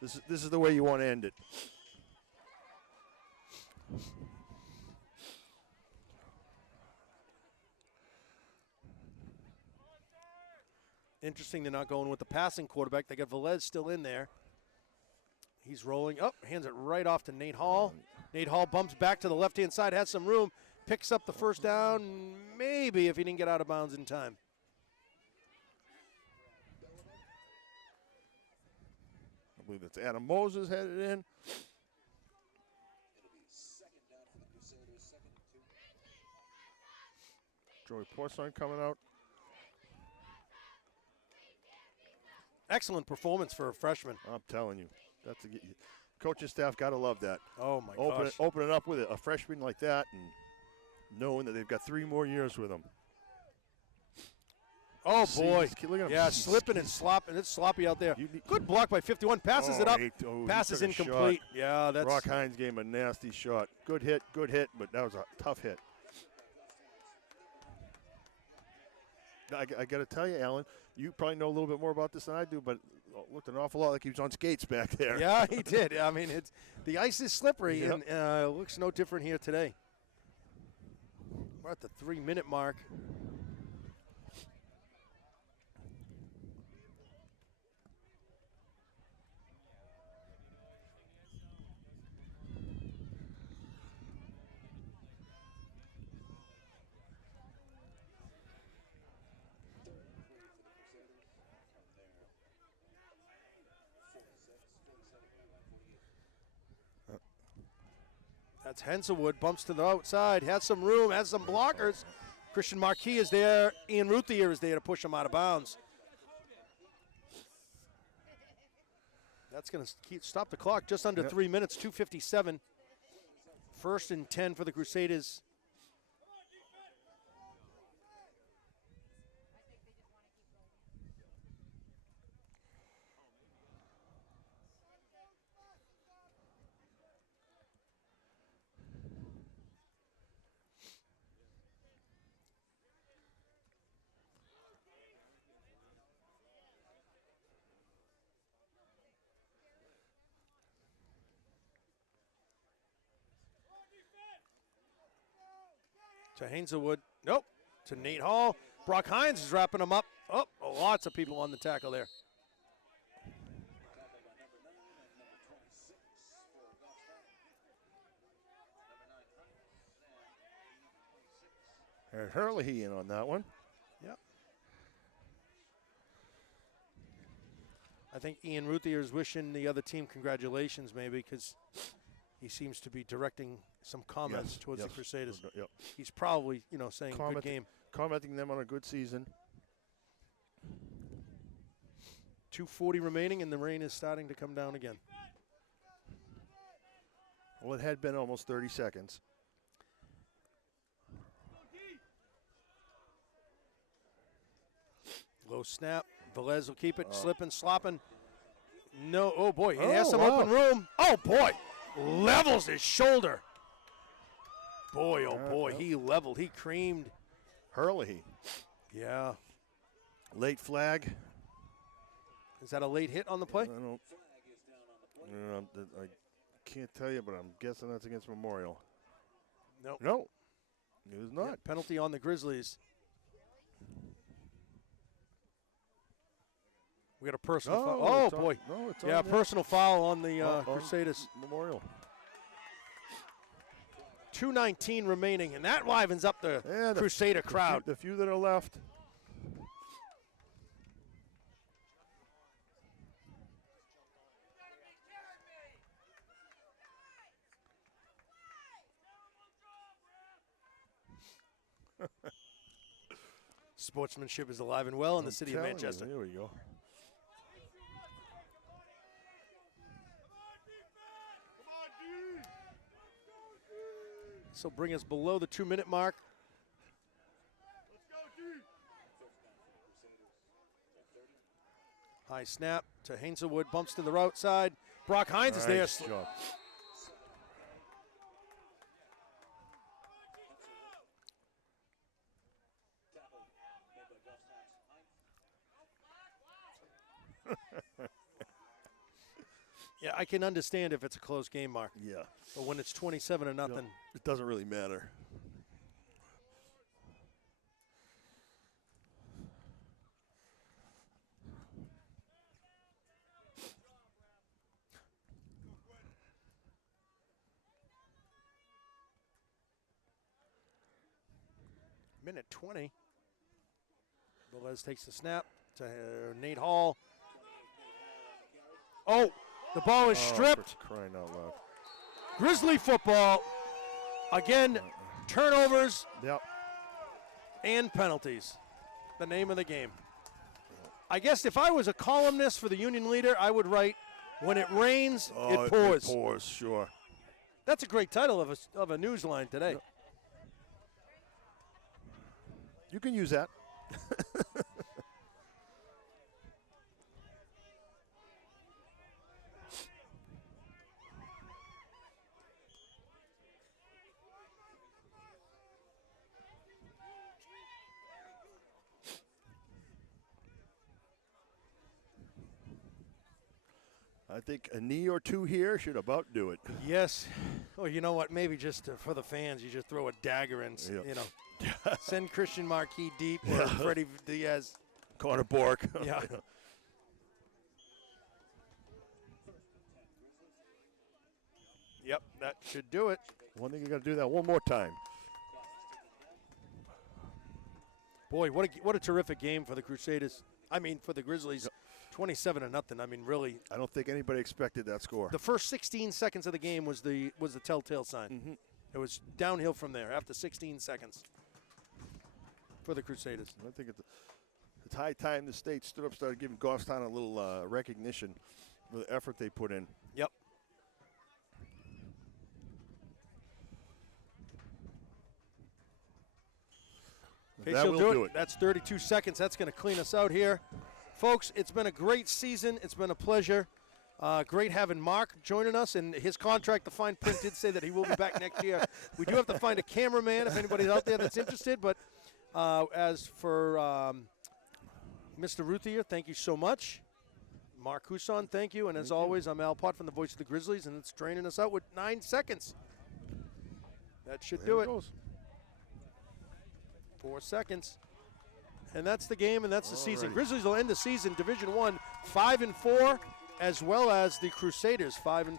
This is the way you want to end it. Interesting they're not going with the passing quarterback. They got Velez still in there. He's rolling up, hands it right off to Nate Hall. Nate Hall bumps back to the left-hand side, has some room, picks up the first down, maybe if he didn't get out of bounds in time. I believe it's Adam Moses headed in. Joey Porcelain coming out. Excellent performance for a freshman. I'm telling you, coaching staff got to love that. Oh, my gosh. Open it up with a freshman like that and knowing that they've got 3 more years with him. Oh, See, boy. look at him. Yeah, slipping and slopping. It's sloppy out there. Good block by 51. Passes it up. He Passes took a incomplete. shot. Yeah, that's. Brock Hines gave him a nasty shot. Good hit, but that was a tough hit. I got to tell you, Alan, you probably know a little bit more about this than I do, but it looked an awful lot like he was on skates back there. Yeah, he did. I mean, the ice is slippery, Yep. and it looks no different here today. We're at the 3-minute mark. That's Henselwood, bumps to the outside, has some room, has some blockers. Christian Marquis is there. Ian Ruthier is there to push him out of bounds. That's going to stop the clock just under 3 minutes, 2:57. 1st and 10 for the Crusaders. To Hazelwood. Nope. To Nate Hall. Brock Hines is wrapping him up. Oh, lots of people on the tackle there. And Hurley in on that one. Yep. I think Ian Ruthier is wishing the other team congratulations maybe because he seems to be directing some comments towards the Crusaders. Yep. He's probably, saying good game. Commenting them on a good season. 2:40 remaining, and the rain is starting to come down again. Well, it had been almost 30 seconds. Low snap. Velez will keep it. Slipping, slopping. No. Oh, boy. He has some wow. open room. Oh, boy. Levels his shoulder. Boy, oh, boy. He leveled. He creamed. Hurley. Yeah. Late flag. Is that a late hit on the play? I can't tell you, but I'm guessing that's against Memorial. Nope. No, it was not. Yeah, penalty on the Grizzlies. We got a personal foul. Oh, it's on- boy. no, it's Yeah, on there. personal foul on the On Crusaders. Memorial. 2:19 remaining, and that livens up the Yeah, Crusader crowd. The few that are left. Sportsmanship is alive and well in the city of Manchester. There we go. This will bring us below the 2-minute mark. High snap to Hazelwood, bumps to the right side. Brock Hines is there. Nice job. Yeah, I can understand if it's a close game, Mark. Yeah. But when it's 27-0, It doesn't really matter. minute 20. Velez takes the snap to Nate Hall. Oh, the ball is stripped. For crying out loud. Grizzly football. Again, turnovers Yep. and penalties. The name of the game. I guess if I was a columnist for the Union Leader, I would write, when it rains, it pours. It pours, sure. That's a great title of a news line today. Yep. You can use that. I think a knee or two here should about do it. Yes. Oh, you know what? Maybe just for the fans, you just throw a dagger in. Yep. You know, send Christian Marquis deep or Freddie Diaz. Connor Bork. Yeah. Yep, that should do it. One thing you got to do that one more time. Boy, what a terrific game for the Crusaders. I mean, for the Grizzlies. 27-0. I mean, really. I don't think anybody expected that score. The first 16 seconds of the game was the telltale sign. Mm-hmm. It was downhill from there after 16 seconds for the Crusaders. I think it's high time the state stood up, started giving Goffstown a little recognition for the effort they put in. Yep. Okay, That she'll will do do it. it. That's 32 seconds. That's going to clean us out here. Folks, it's been a great season. It's been a pleasure. Great having Mark joining us, and his contract, the fine print did say that he will be back next year. We do have to find a cameraman if anybody's out there that's interested, but as for Mr. Ruthier, thank you so much. Mark Huson, thank you. And as always, I'm Al Pott from the Voice of the Grizzlies, and it's draining us out with 9 seconds. That should do There it. it goes. 4 seconds. And that's the game, and that's the season. Alrighty. Grizzlies will end the season, Division I, 5-4, as well as the Crusaders, 5-4.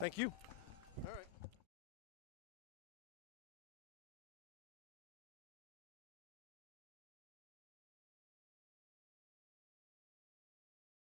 Thank you.